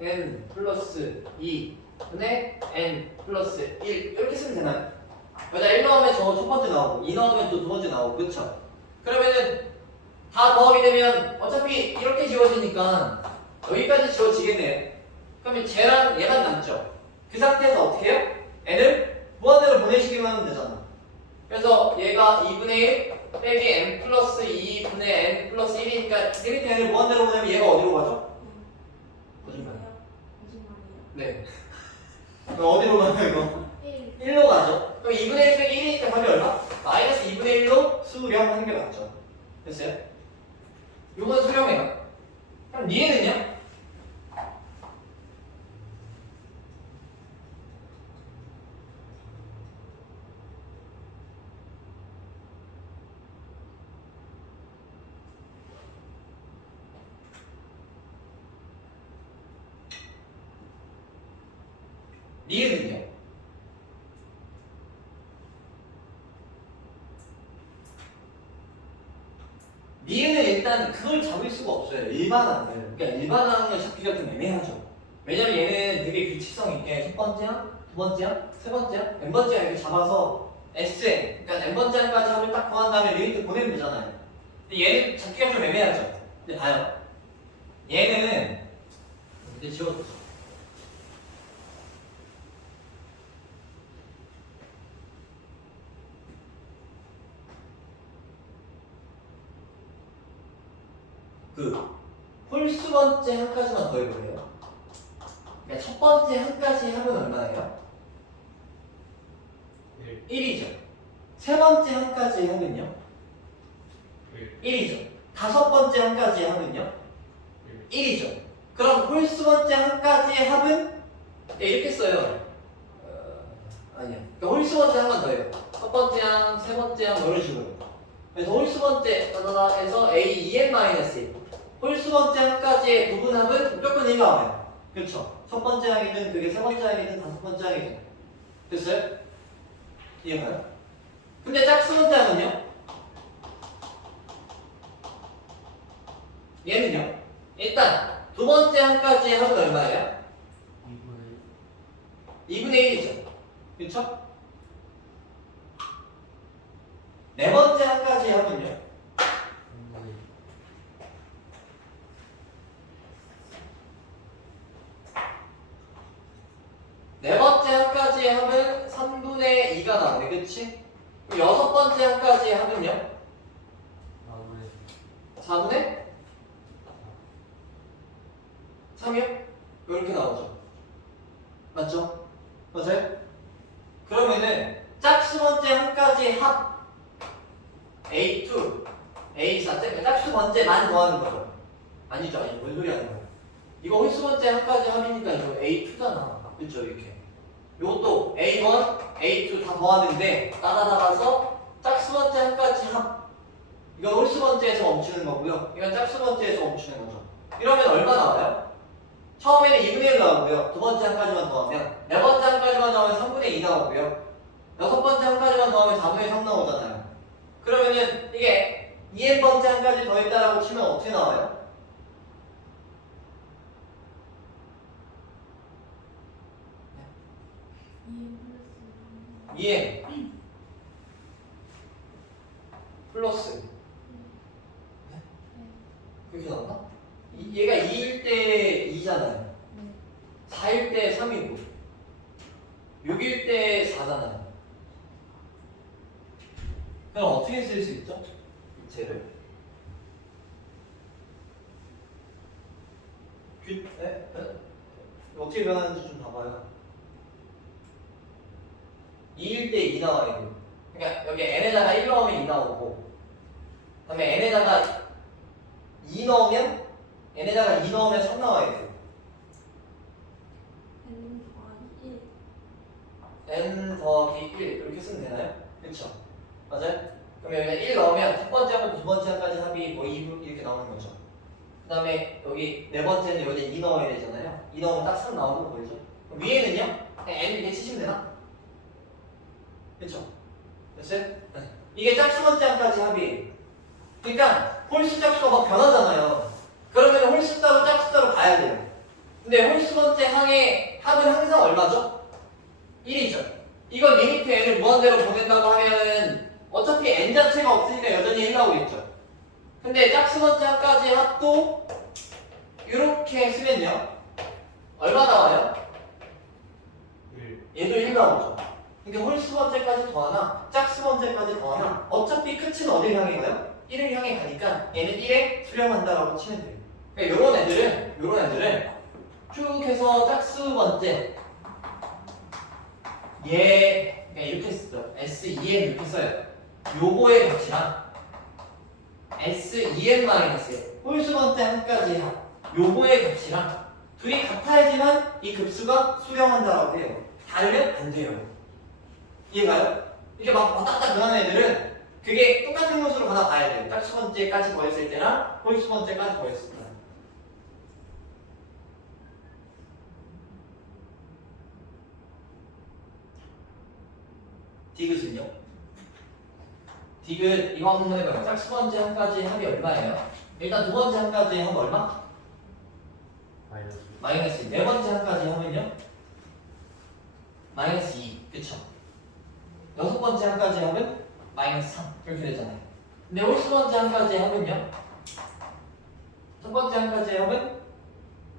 n 플러스 2분의 n 플러스 1 이렇게 쓰면 되나요? 맞아, 1 넣으면 저 첫 번째 나오고 2 넣으면 또 두 번째 나오고 그쵸? 그러면은 다 더하게 되면 어차피 이렇게 지워지니까 여기까지 지워지겠네요. 그러면 쟤랑 얘만 남죠? 그 상태에서 어떻게 해요? n을 무한대로 보내시기만 하면 되잖아. 그래서 얘가 2분의 1 빼기 n 플러스 2분의 n 플러스 1이니까 리미트 n을 무한대로 보내면 얘가 어디로 가죠? 거짓말. 네. 그럼 어디로 가요 이거? 1로 가죠. 그럼 2분의 1 빼기 1이니까 답이 얼마? 마이너스 2분의 1로 수렴하는 게 맞죠. 됐어요? 요건 수렴해요. 그럼 얘는요? 니은은요? 니은은 일단 그걸 잡을 수가 없어요. 일반항을. 그러니까 일반항을 잡기가 좀 애매하죠. 왜냐면 얘는 되게 규칙성 있게 첫 번째 항, 두 번째 항, 세 번째 항, n번째 항 이렇게 잡아서 Sn, 그러니까 n번째 항까지 합을 딱 구한 다음에 리미트 보내면 되잖아요. 근데 얘는 잡기가 좀 애매하죠. 근데 봐요. 얘는 이제 지워줬어. 그 홀수 번째 항까지만 더해보래요. 그러니까 첫 번째 항까지 하면 얼마예요? 1이죠. 세 번째 항까지 하면요? 1이죠. 다섯 번째 항까지 하면요? 1이죠. 그럼 홀수 번째 항까지 합은 이렇게 써요. 아니야. 그러니까 홀수 번째 항만 더해요. 첫 번째 항, 세 번째 항 이런 식으로. 그래서 홀수 번째 해서 A2n-1 홀수 번째 항까지의 부분합은 무조건 1로 하면 그렇죠. 첫 번째 항이든 그게 세 번째 항이든 다섯 번째 항이든 됐어요? 이해가요? 근데 짝수 번째 항은요? 얘는요? 일단 두 번째 항까지의 합은 얼마예요? 2분의 1이죠. 그렇죠? 네 번째 항까지 합은요? 네 번째 항까지 합은 3분의 2가 나오네, 그치? 여섯 번째 항까지 합은요? 4분의 3이요? 이렇게 나오죠. 맞죠? 맞아요? 그러면은 짝수 번째 항까지 합 A2, A4, 짝수 번째만 더하는 거죠. 아니죠, 뭔 소리 하는 거예요? 이거 홀수 번째 항까지 합이니까 이거 A2잖아. 그쵸, 이렇게. 요것도 A1, A2 다 더하는데 따라다가서 짝수 번째 항까지 합 이건 홀수 번째에서 멈추는 거고요. 이건 짝수 번째에서 멈추는 거죠. 이러면 얼마 나와요? 처음에는 2분의 1 나오고요. 두 번째 한까지만 더하면, 네 번째 한까지만 더하면 3분의 2 나오고요. 여섯 번째 한까지만 더하면 4분의 3 나오잖아요. 그러면은 이게 2n 번째 한까지 더했다라고 치면 어떻게 나와요? 2n 플러스 그렇게 나오나? 얘가 2일 때 2잖아요. 4일 때 3이고 6일 때 4잖아요. 그럼 어떻게 쓸 수 있죠? 쟤를 어떻게 변하는지 좀 봐봐요. 2일 때 2 나와야 돼요. 그러니까 여기 n에다가 1 넣으면 2 나오고, 그 다음에 n에다가 2 넣으면 3 나와야 돼요. n 더하기 1 이렇게 쓰면 되나요? 그쵸? 맞아요? 그럼 여기다 1 넣으면 첫 번째 하고 두 번째 한까지 합이 뭐 2분 이렇게 나오는 거죠. 그 다음에 여기 네 번째는 여기다 2 넣어야 되잖아요. 2 넣으면 딱 3 나오는 거죠. 그럼 위에는요? 그냥 n 이렇게 치시면 되나? 그쵸? 됐어요? 네. 이게 짝수 번째 한까지 합이에요. 그러니까 홀수 짝수가 막 변하잖아요. 그러면 홀수 따로 짝수 따로 가야 돼요. 근데 홀수 번째 항의 합은 항상 얼마죠? 1이죠. 이건 리미트 n을 무한대로 보낸다고 하면 어차피 n 자체가 없으니까 여전히 1 나오겠죠. 근데 짝수 번째 항까지 합도 이렇게 쓰면요 얼마 나와요? 1. 얘도 1 나오죠. 그러니까 홀수 번째까지 더하나 짝수 번째까지 더하나 어차피 끝은 어딜 향해 가요? 1을 향해 가니까 얘는 1에 수렴한다라고 치면 돼요. 그러니까 요런 애들은 쭉 해서 짝수 번째 얘 그러니까 이렇게 쓰죠. S2n 이렇게 써요. 요거의 값이랑 S2n-1 홀수 번째 한까지 합 요거의 값이랑 둘이 같아야지만 이 급수가 수렴한다라고 해요. 다르면 안 돼요. 이해가요? 이게 막 왔다 갔다 변하는 애들은 그게 똑같은 것으로 하나 봐야 돼요. 짝수 번째까지 더했을 때나 홀수 번째까지 더했을 때나. 디귿은요? 디귿 이거 한번 해봐요. 짝수 번째 한까지 합이 얼마예요? 일단 두 번째 한까지 합 얼마? 마이너스 2. 네 번째 한까지 하면요? 마이너스 2. 그쵸? 여섯 번째 한까지 하면 마이너스 3. 이렇게 되잖아요. 근데 홀수 번째 한까지 하면요? 첫 번째 한까지 하면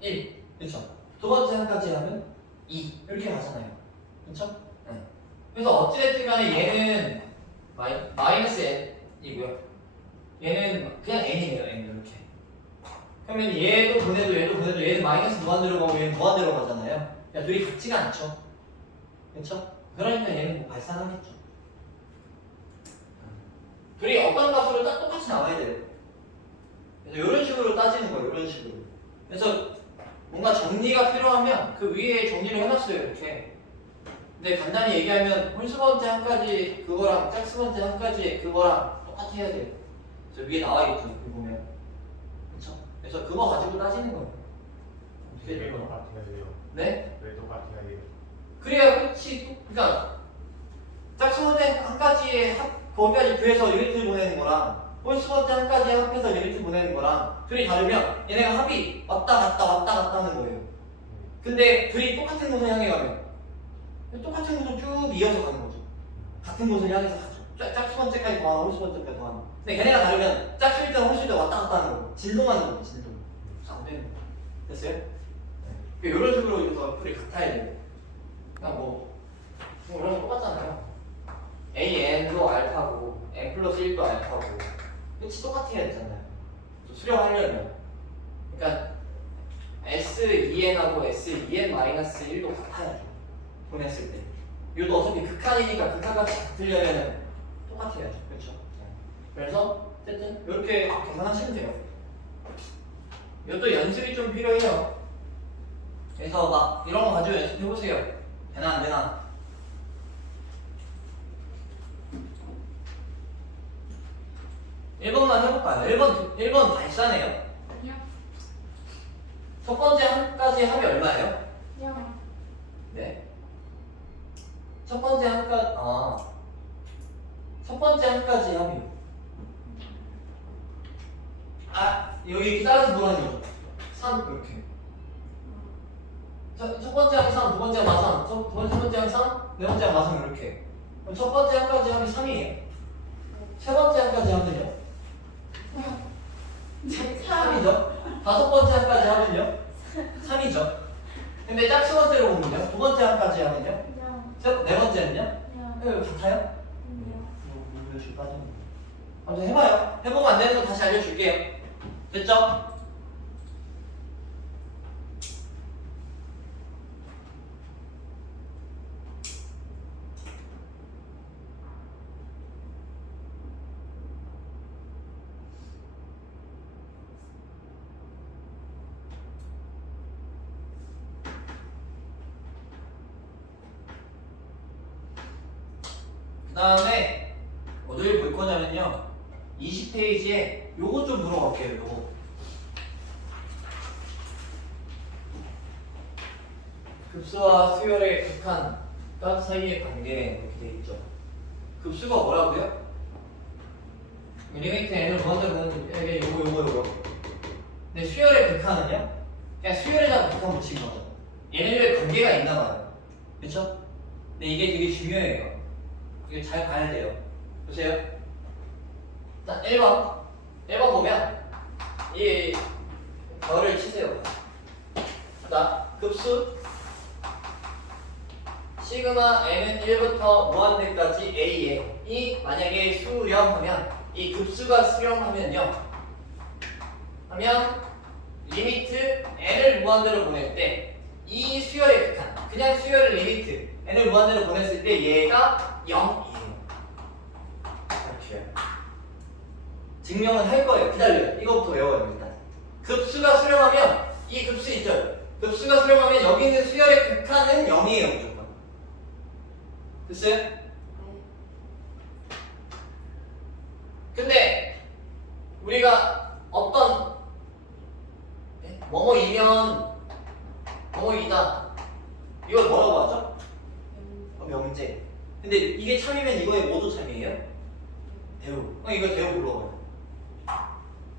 1. 그쵸? 두 번째 한까지 하면 2. 이렇게 가잖아요. 그쵸? 네. 그래서 어찌됐든 간에 얘는 마이너스 n이고요. 얘는 그냥 n이에요. n 이렇게. 그러면 얘도 보내도 얘는 마이너스 무한대로 가고 얘는 무한대로 가잖아요. 그러니까 둘이 같지가 않죠. 그렇죠? 그러니까 얘는 뭐 발산하겠죠. 둘이 어떤 값으로 딱 똑같이 나와야 돼요. 그래서 이런 식으로 따지는 거예요. 이런 식으로. 그래서 뭔가 정리가 필요하면 그 위에 정리를 해놨어요. 이렇게. 근데 간단히 얘기하면 홀수 번째 한까지 그거랑 짝수 번째 한까지 그거랑 똑같이 해야 돼요. 그래서 위에 나와있죠. 여기 보면. 그렇죠? 그래서 그거 가지고 따지는 거예요. 어떻게 왜 돼요? 똑같아야 돼요? 네? 왜 똑같아야 돼요? 그래야 끝이 그러니까 짝수 번째 한까지의 거기까지 구해서 리미트 보내는 거랑 홀수 번째 한까지 합해서 리미트 보내는 거랑 둘이 다르면 얘네가 합이 왔다 갔다 하는 거예요. 근데 둘이 똑같은 곳을 향해 가면 똑같은 곳을 쭉 이어서 가는 거죠. 같은 곳을 향해서 가죠. 짝수 번째까지 더하나 홀수 번째까지 더하나. 근데 걔네가 다르면 짝수일 때랑 홀수일 때 왔다 갔다 하는 거고 진동하는 거고 진동. 안 되는 거예요. 됐어요? 네. 이런 식으로 이거 둘이 같아야 돼요. 그러니까 뭐 이런 거 똑같잖아요. AN도 알파고 N 플러스 1도 알파고 끝이 똑같아야 되잖아요. 수렴하려면. 그러니까 S2n하고 S2n-1도 같아야죠. 보냈을 때. 이것도 어차피 극한이니까 극한같이 같으려면 똑같아야죠. 그렇죠? 그래서 어쨌든 이렇게 계산하시면 돼요. 이것도 연습이 좀 필요해요. 그래서 막 이런 거 가지고 연습해보세요. 되나 안 되나? 1번만 해볼까요? 1번 발사네요. 아니요. 첫 번째 한까지 합이 얼마예요? 0. 네. 첫 번째 한까지 첫 번째 한까지 합이 여기 이렇게 따라서 들어가는 거죠. 3 이렇게. 첫 번째 항이 3, 두 번째 항 마상, 두 번째 항 3, 네 번째 항 마상 이렇게. 그럼 첫 번째 항까지 합이 3이에요. 세 번째 항까지 하면요? 3이죠. 다섯 번째 항까지 하면요? 3이죠. 근데 짝수번째로 보면요? 두 번째 항까지 하면요? 0. 네 번째는요? 0. 이거 같아요? 0. 몇 빠져? 한번 해봐요. 해보고 안 되는 거 다시 알려줄게요. 됐죠? 그 다음에 어딜 볼 거냐면요 20페이지에 요거 좀 물어볼게요. 요거 급수와 수열의 극한 값 사이의 관계 이렇게 돼 있죠. 급수가 뭐라고요? 리미트 n을 무한대로 이게 요거 근데 수열의 극한은요? 그냥 수열에다가 극한 붙인 거죠. 얘네들의 관계가 있나 봐요. 그쵸? 근데 이게 되게 중요해요. 이게 잘 봐야 돼요. 보세요. 자, 1번 보면 이 별을 치세요. 자, 급수 시그마 n은 1부터 무한대까지 a에 이 만약에 수렴하면 이 급수가 수렴하면요 하면 리미트 n을 무한대로 보낼 때 이 수열의 극한 그냥 수열의 리미트 n을 무한대로 보냈을 때 얘가 0이에요. 이렇게요. 증명은 할 거예요. 기다려요. 이거부터 외워요. 일단 급수가 수렴하면 이 급수 있죠. 급수가 수렴하면 여기 있는 수열의 극한은 0이에요. 무조건. 됐어요? 근데 우리가 어떤 뭐뭐이면 뭐뭐이다 이걸 뭐라고 하죠? 명제. 근데 이게 참이면 이거의 뭐도 참이에요? 대우. 이거 대우 불러봐요.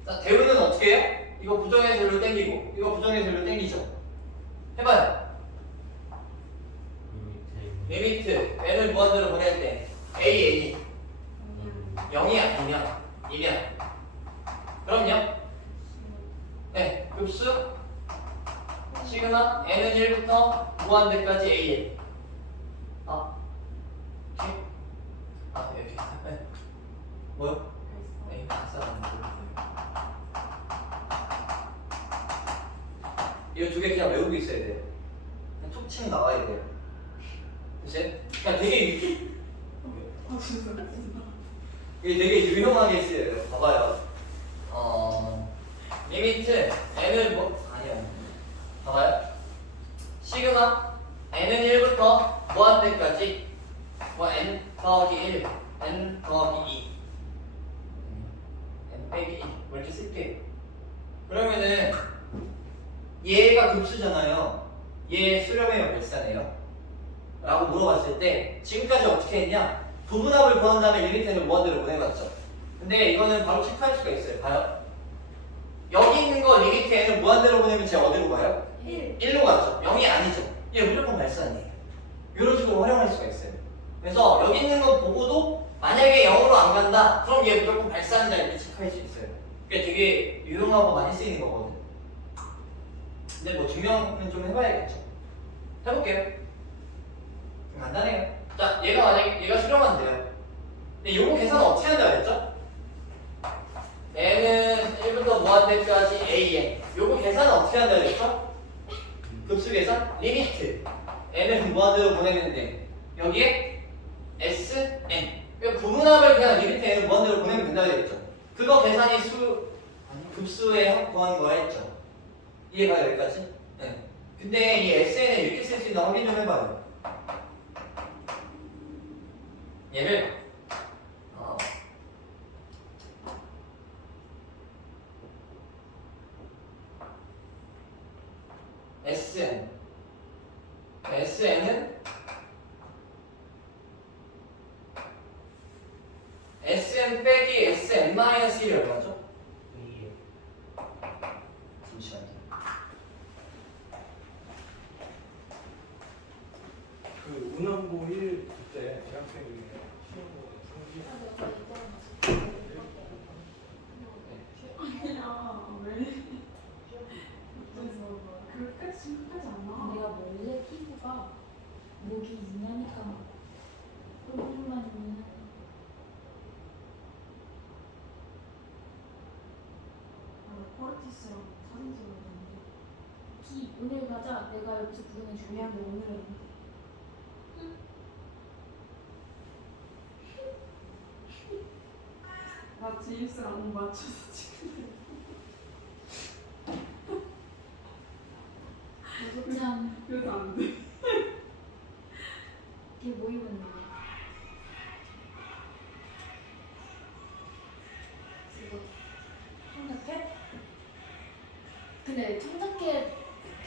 자, 대우는 어떻게 해요? 이거 부정의 셀로 땡기고 이거 부정의 셀로 땡기죠. 해봐요. 리미트 n을 무한대로 보낼 때 a 0이 아니면 2면 그럼요. 네, 급수 시그마 n은 1부터 무한대까지 a 이렇게 네. 뭐요? 네, 이거 두 개 그냥 외우고 있어야 돼요. 그냥 툭 치면 나와야 돼요. 그치? 그냥 되게 이게 되게 유용하게 쓰여요. 봐봐요. 리미트 n을 아니요. 봐봐요. 시그마 n은 1부터 무한대까지 n 더하기 1, n 더하기 2, n 빼기 1 이렇게 쓸게요. 그러면은 얘가 급수잖아요. 얘 수렴해요 발산해요? 라고 물어봤을 때 지금까지 어떻게 했냐? 부분합을 구한 다음에 리미트는 무한대로 보내봤죠. 근데 이거는 바로 체크할 수가 있어요. 봐요. 여기 있는 거 리미트 n을 무한대로 보내면 제가 어디로 가요? 1로 가죠. 0이 아니죠. 얘 무조건 발산이에요. 이런 식으로 활용할 수가 있어요. 그래서 여기 있는 거 보고도 만약에 0으로 안 간다 그럼 얘 무조건 발산이다 이렇게 체크할 수 있어요. 그게 되게 유용하고 많이 쓰이는 거거든. 근데 뭐 증명은 좀 해봐야겠죠. 해볼게요. 간단해요. 자, 얘가 만약에 얘가 수렴한대요. 근데 요거 계산은 어떻게 한다고 했죠? n은 1부터 무한대까지 an. 요거 계산은 어떻게 한다고 했죠? 급수 계산? 리미트. n을 무한대로 보내는데 여기에 sn. 부분합을 그냥 리미트 n을 무한대로 보내면 된다고 했죠. 그거 계산이 급수에 구하는 거야 했죠. 이해가 여기까지? 네. 근데 이 sn을 이렇게 쓸 수 있나 확인 좀 해봐요. 얘를 n-1이 얼마죠? 2. 잠시만요. 그 운항고 1 그때 대학생이 시험 보고 상기 아니야 왜? 그래서 그렇게 심각하지 않아. 내가 원래 피부가 목이 유난히가 얼굴만 유난. 코르티스랑 사진 찍었는데 기 오늘 가자. 내가 여기서 구경해줄게. 미안해 오늘은 나 제임스랑 옷 맞춰서 찍는데 참 그래도 안 돼. 걔 뭐 입었는데? 이거 청자켓? 근데 청자켓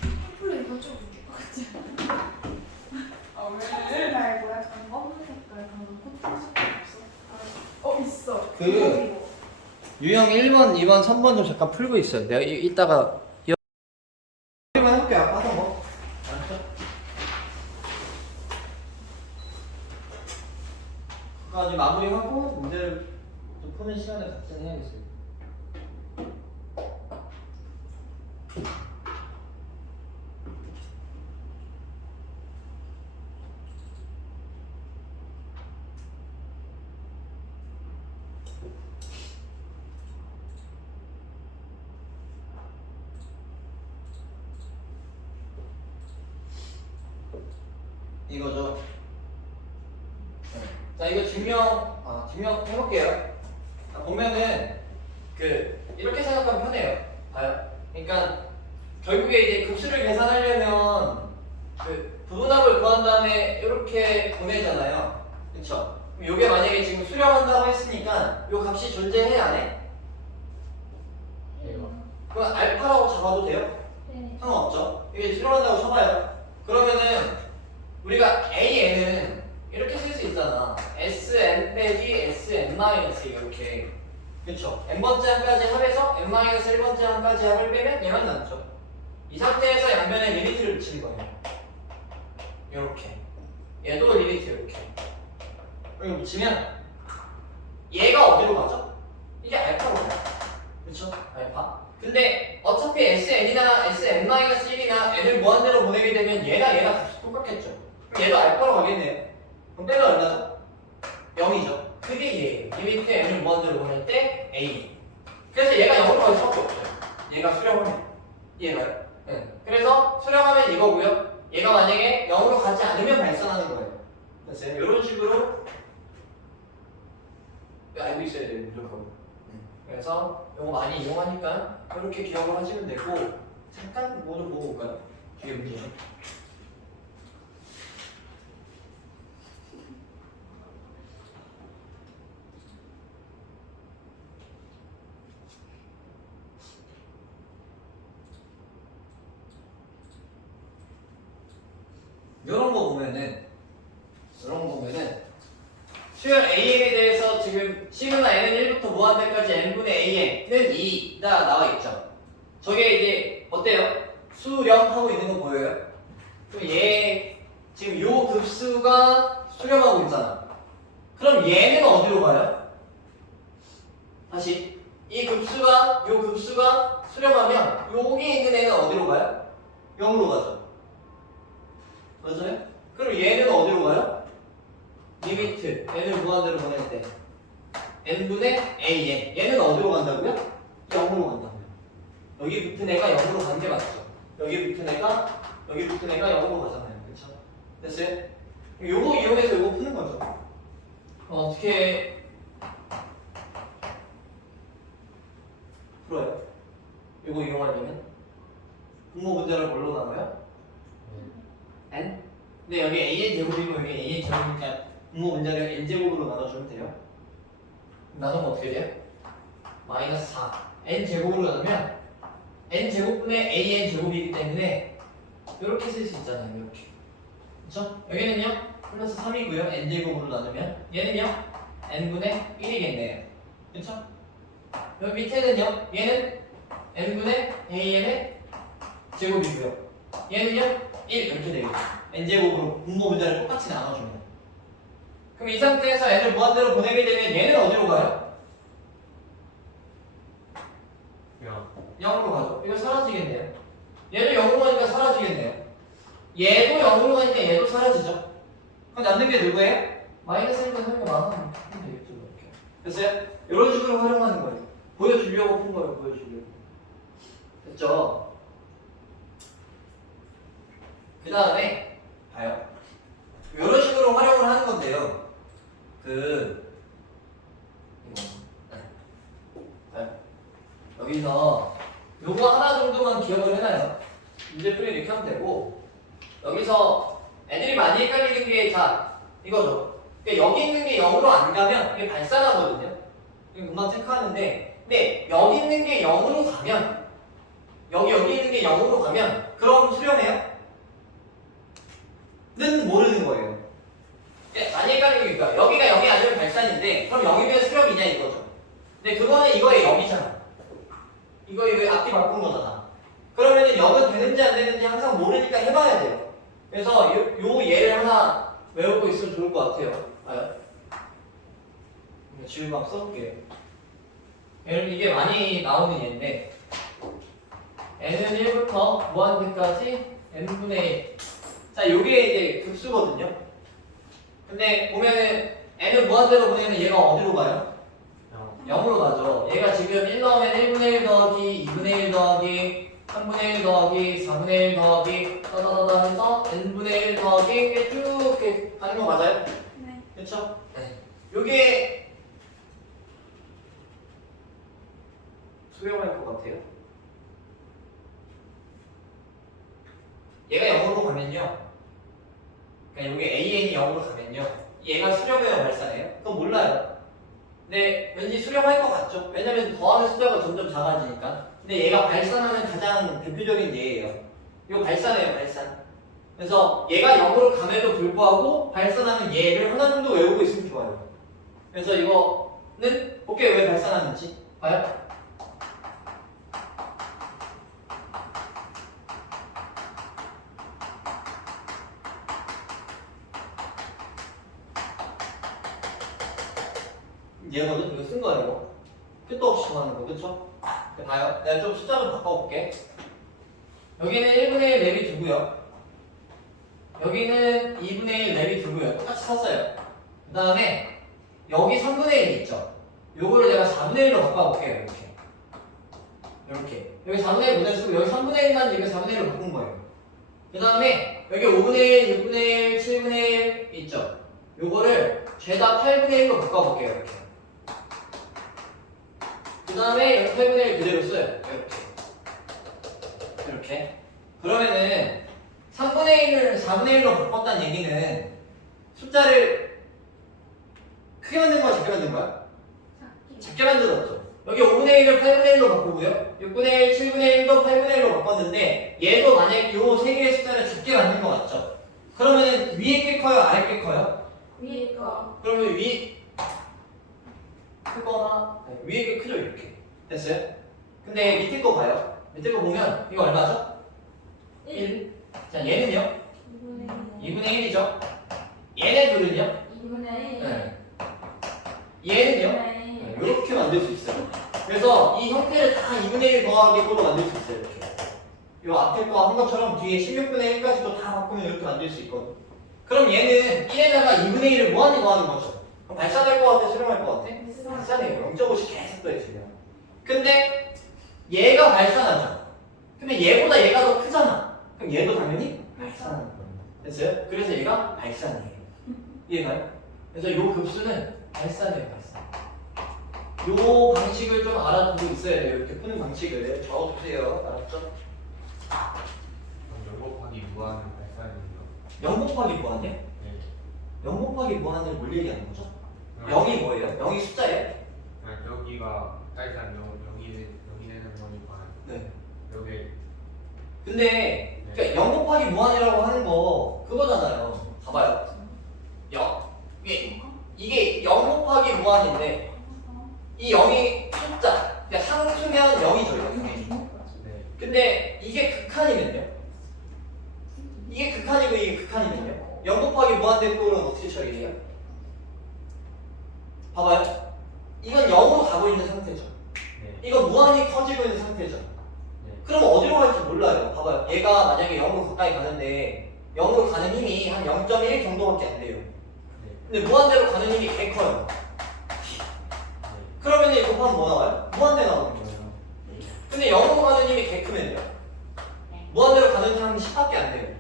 핑크로 입으면 좀 웃길 것 같지 않아? 아 왜? 청색 말고 약간 검은 색깔 그런 코튼 색깔 없어? 있어. 그 유형 1번, 2번, 3번 좀 잠깐 풀고 있어요. 내가 이따가 이만 해볼게요. 아까 하던 거. 알았죠? 그까지 마무리하고 문제를 좀 푸는 시간을 갖자 해야겠어요. 이거죠. 자, 이거 증명 해볼게요. 자, 보면은 이렇게 생각하면 편해요. 봐요. 그러니까 결국에 이제 급수를 계산하려면 부분합을 구한 다음에 이렇게 보내잖아요. 그쵸? 그럼 요게 만약에 지금 수렴한다고 했으니까 요 값이 존재해 안 해? 그럼 알파라고 잡아도 돼요? 네. 상관없죠. 이게 수렴한다고 쳐봐요. 그러면은 우리가 AN은 이렇게 쓸 수 있잖아. SN 빼기 SN 마이너스 이렇게. 그쵸? n번째 항까지 합해서 n-1번째 항까지 합을 빼면 얘만 남죠. 이 상태에서 양변에 리미트를 붙이는 거예요. 이렇게. 얘도 리미트 이렇게. 그리고 붙이면 얘가 어디로 가죠? 이게 알파로 가요. 그쵸? 알파. 근데 어차피 SN이나 SN-1이나 n을 무한대로 보내게 되면 얘나 값이 똑같겠죠. 그럼 얘도 알파로 가겠네요. 그럼 빼면 얼마죠? 0이죠. 그게 얘예요. 리미트 n을 무한대로 보낼 때 a. 그래서 얘가 0으로 갈 수밖에 없어요. 얘가 수렴하면. 얘가요. 네. 그래서 수렴하면 이거고요. 얘가 만약에 0으로 가지 않으면 발생하는 거예요. 됐어요? 이런 식으로 알고 있어야 돼요. 무조건. 그래서 이거 많이 이용하니까 이렇게 기억을 하시면 되고, 잠깐 뭐 좀 보고 올까요? 뒤에 문제. 이런 거 보면은 수열 AN에 대해서 지금 시그마 N은 1부터 무한대까지 N분의 AN은 2가 나와 있죠. 저게 이제 어때요? 수렴하고 있는 거 보여요? 그럼 얘 지금 요 급수가 수렴하고 있잖아. 그럼 얘는 어디로 가요? 다시 요 급수가 수렴하면 여기 있는 애는 어디로 가요? 0으로 가죠. 맞아요? 그럼 얘는 어디로 가요? 리미트 n을 무한대로 보낼 때 n분의 an. 얘는 어디로 간다고요? 0으로 간다고요. 여기 붙은 애가 0으로 간 게 맞죠? 여기 붙은 애가 0으로 가잖아요. 그렇죠? 됐어요? 요거 이용해서 요거 푸는 거죠. 어떻게 풀어요? 요거 이용하려면 분모 문제를 뭘로 나눠요? n? 근데 여기 an 제곱이고 여기 an 제곱이니까 분모 문제를 n 제곱으로 나눠주면 돼요. 나누면 어떻게 돼요? 마이너스 4. n 제곱으로 나누면 n 제곱분의 an 제곱이기 때문에 이렇게 쓸 수 있잖아요. 이렇게. 그렇죠? 여기는요 플러스 3이고요. n 제곱으로 나누면 얘는요 n분의 1이겠네요. 그렇죠? 여기 밑에는요. 얘는 n분의 an의 제곱이고요. 얘는요 1 이렇게 되겠죠. n제곱으로 분모 분자를 똑같이 나눠주면. 그럼 이 상태에서 n을 무한대로 보내게 되면 얘는 어디로 가요? 0으로 가죠. 이거 사라지겠네요. 얘도 0으로 가니까 사라지겠네요. 얘도 0으로 가니까 얘도 사라지죠. 그럼 남는 게 누구예요? 마이너스 1과 3이 많으면 되겠죠. 이렇게. 됐어요? 이런 식으로 활용하는 거예요. 보여주려고 푼 거예요. 보여주려고. 됐죠? 그 다음에 봐요. 이런 식으로 활용을 하는 건데요. 여기서 요거 하나 정도만 기억을 해놔요. 문제 풀이 이렇게 하면 되고, 여기서 애들이 많이 헷갈리는 게 자 이거죠. 그러니까 여기 있는 게 0으로 안 가면 이게 발산하거든요. 이거 금방 체크하는데, 근데 여기 있는 게 0으로 가면 여기 있는 게 0으로 가면 그럼 수렴해요? 는 모르는 거예요. 많이 헷갈리는 게 여기가 0이 아니면 발산인데 그럼 0이면 수렴이냐 이거죠. 근데 그거는 이거의 0이잖아. 이거 앞뒤 바꾼 거잖아. 그러면 0은 되는지 안 되는지 항상 모르니까 해봐야 돼요. 그래서 요 예를 하나 외우고 있으면 좋을 것 같아요. 봐요. 지금 막 써볼게요. 얘는 이게 많이 나오는 예인데 n은 1부터 무한대까지 n분의 1. 자, 요게 이제 급수거든요. 근데 보면은 n을 무한대로 보내면 얘가 어디로 가요? 0으로 가죠. 얘가 지금 1 넣으면 1분의 1 더하기 2분의 1 더하기 3분의 1 더하기 4분의 1 더하기 따다다다 해서 n분의 1 더하기 이렇게 쭉 이렇게 가는 거 맞아요? 네. 그렇죠? 네. 요게 수렴할 것 같아요. 얘가 0으로 가면요. 그러니까 요게 an이 0으로 가면요. 얘가 수렴해요, 발산해요? 그건 몰라요. 근데 왠지 수렴할 것 같죠? 왜냐면 더하는 숫자가 점점 작아지니까. 근데 얘가 발산하는 가장 대표적인 예예요. 이거 발산해요, 발산. 그래서 얘가 0으로 감에도 불구하고 발산하는 예를 하나 정도 외우고 있으면 좋아요. 그래서 이거는 볼게요, 왜 발산하는지. 봐요. 얘거든? 이거 쓴 거야, 이거. 끝도 없이 정하는 거, 그쵸? 봐요. 내가 좀 숫자 좀 바꿔볼게. 여기는 1분의 1 랩이 두고요. 여기는 2분의 1 랩이 두고요. 똑같이 샀어요. 그 다음에 여기 3분의 1 있죠? 요거를 내가 4분의 1로 바꿔볼게요, 이렇게. 이렇게. 여기 4분의 1 모델 쓰고 여기 3분의 1만 여기 4분의 1로 바꾼 거예요. 그 다음에 여기 5분의 1, 6분의 1, 7분의 1 있죠? 요거를 죄다 8분의 1로 바꿔볼게요, 이렇게. 그 다음에 여기 8분의 1 그대로 써요. 이렇게. 그러면은 3분의 1을 4분의 1로 바꿨다는 얘기는 숫자를 크게 만든 거야, 작게 만든 거야? 작게 만들었죠. 여기 5분의 1을 8분의 1로 바꾸고요. 6분의 1, 7분의 1도 8분의 1로 바꿨는데 얘도 만약에 이 세 개의 숫자를 작게 만든 거 맞죠? 그러면은 위에 게 커요, 아래 게 커요? 위에 거. 그러면 크거나 위에 게 크죠, 이렇게. 됐어요? 근데 밑에 거 봐요. 밑에 거 보면 이거 얼마죠? 1. 자, 얘는요? 2분의 1이죠? 얘네 둘은요? 2분의 1. 네. 얘는요? 네, 이렇게 만들 수 있어요. 그래서 이 형태를 다 2분의 1 더하기로 만들 수 있어요, 이렇게. 이 앞에 거 한 것처럼 뒤에 16분의 1까지도 다 바꾸면 이렇게 만들 수 있거든. 그럼 얘는 1에다가 2분의 1을 무한히 더하는 거죠. 그럼 발산할 것 같아, 수렴할 것 같아? 발산해요. 0.5씩 계속 더해지면. 근데 얘가 발산하죠. 근데 얘보다 얘가 더 크잖아. 그럼 얘도 당연히 발산하는 거예요. 됐어요? 그래서 얘가 발산이에요. 이해가요? 그래서 요 급수는 발산이에요, 발산. 요 방식을 좀 알아두고 있어야 돼요. 이렇게 푸는 방식을 적어두세요. 알았죠? 0 곱하기 무한은 발산이죠. 0 곱하기 무한이요? 네. 0 곱하기 무한을 뭘 얘기하는 거죠? 0이 뭐예요? 0이 숫자예요? 여기가 발산 0이 되는 거니까 네. 여기 근데 그러니까 0 곱하기 무한이라고 하는 거 그거잖아요. 봐봐요. 0. 이게 0 곱하기 무한인데 이 0이 숫자. 네. 이거 무한히 커지고 있는 상태죠. 네. 그럼 어디로 갈지 몰라요. 봐봐요. 얘가 만약에 0으로 가까이 가는데 0으로 가는 힘이 한 0.1 정도밖에 안 돼요. 네. 근데 무한대로 가는 힘이 개 커요. 그러면 이거 곱하면 뭐 나와요? 무한대 나오는 거예요. 근데 0으로 가는 힘이 개 크면요. 무한대로 가는 힘이 10밖에 안 돼요.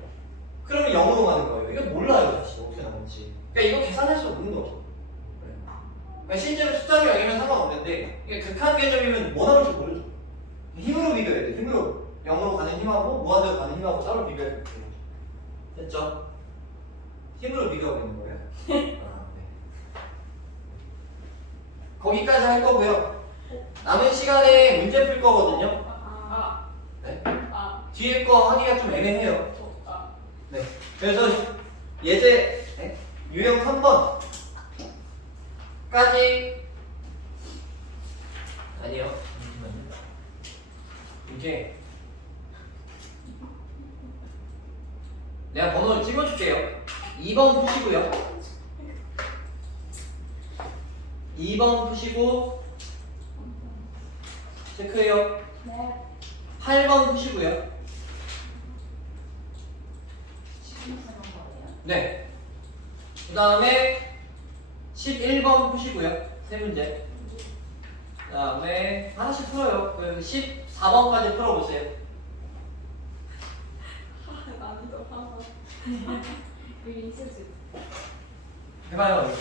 그러면 0으로 가는 거예요. 이거 몰라요, 사실 어떻게 나오는지. 그러니까 이거 계산할 수 없는 거죠. 그러니까 실제로 숫자로 0이면 상관없는데 이게 극한 개념이면 뭐 나올지 모르죠. 힘으로 비교해야 돼. 힘으로 0으로 가는 힘하고 무한대로 가는 힘하고 따로 비교해야 돼. 됐죠? 힘으로 비교하고 있는 거예요. 아, 네. 거기까지 할 거고요. 남은 시간에 문제 풀 거거든요. 아. 네? 아. 뒤에 거 하기가 좀 애매해요. 아. 네. 그래서 예제 네? 유형 3번까지 아니요. 잠시만요. 이게 내가 번호를 찍어줄게요. 2번 푸시고요. 2번 푸시고 체크해요. 네. 8번 푸시고요. 지금 하는 거예요? 네. 그 다음에 11번 푸시고요. 세 문제. 그 다음에 하나씩 풀어요. 그 14번까지 풀어보세요. 난이도 하나. 여기 있을 수 있어. 해봐요.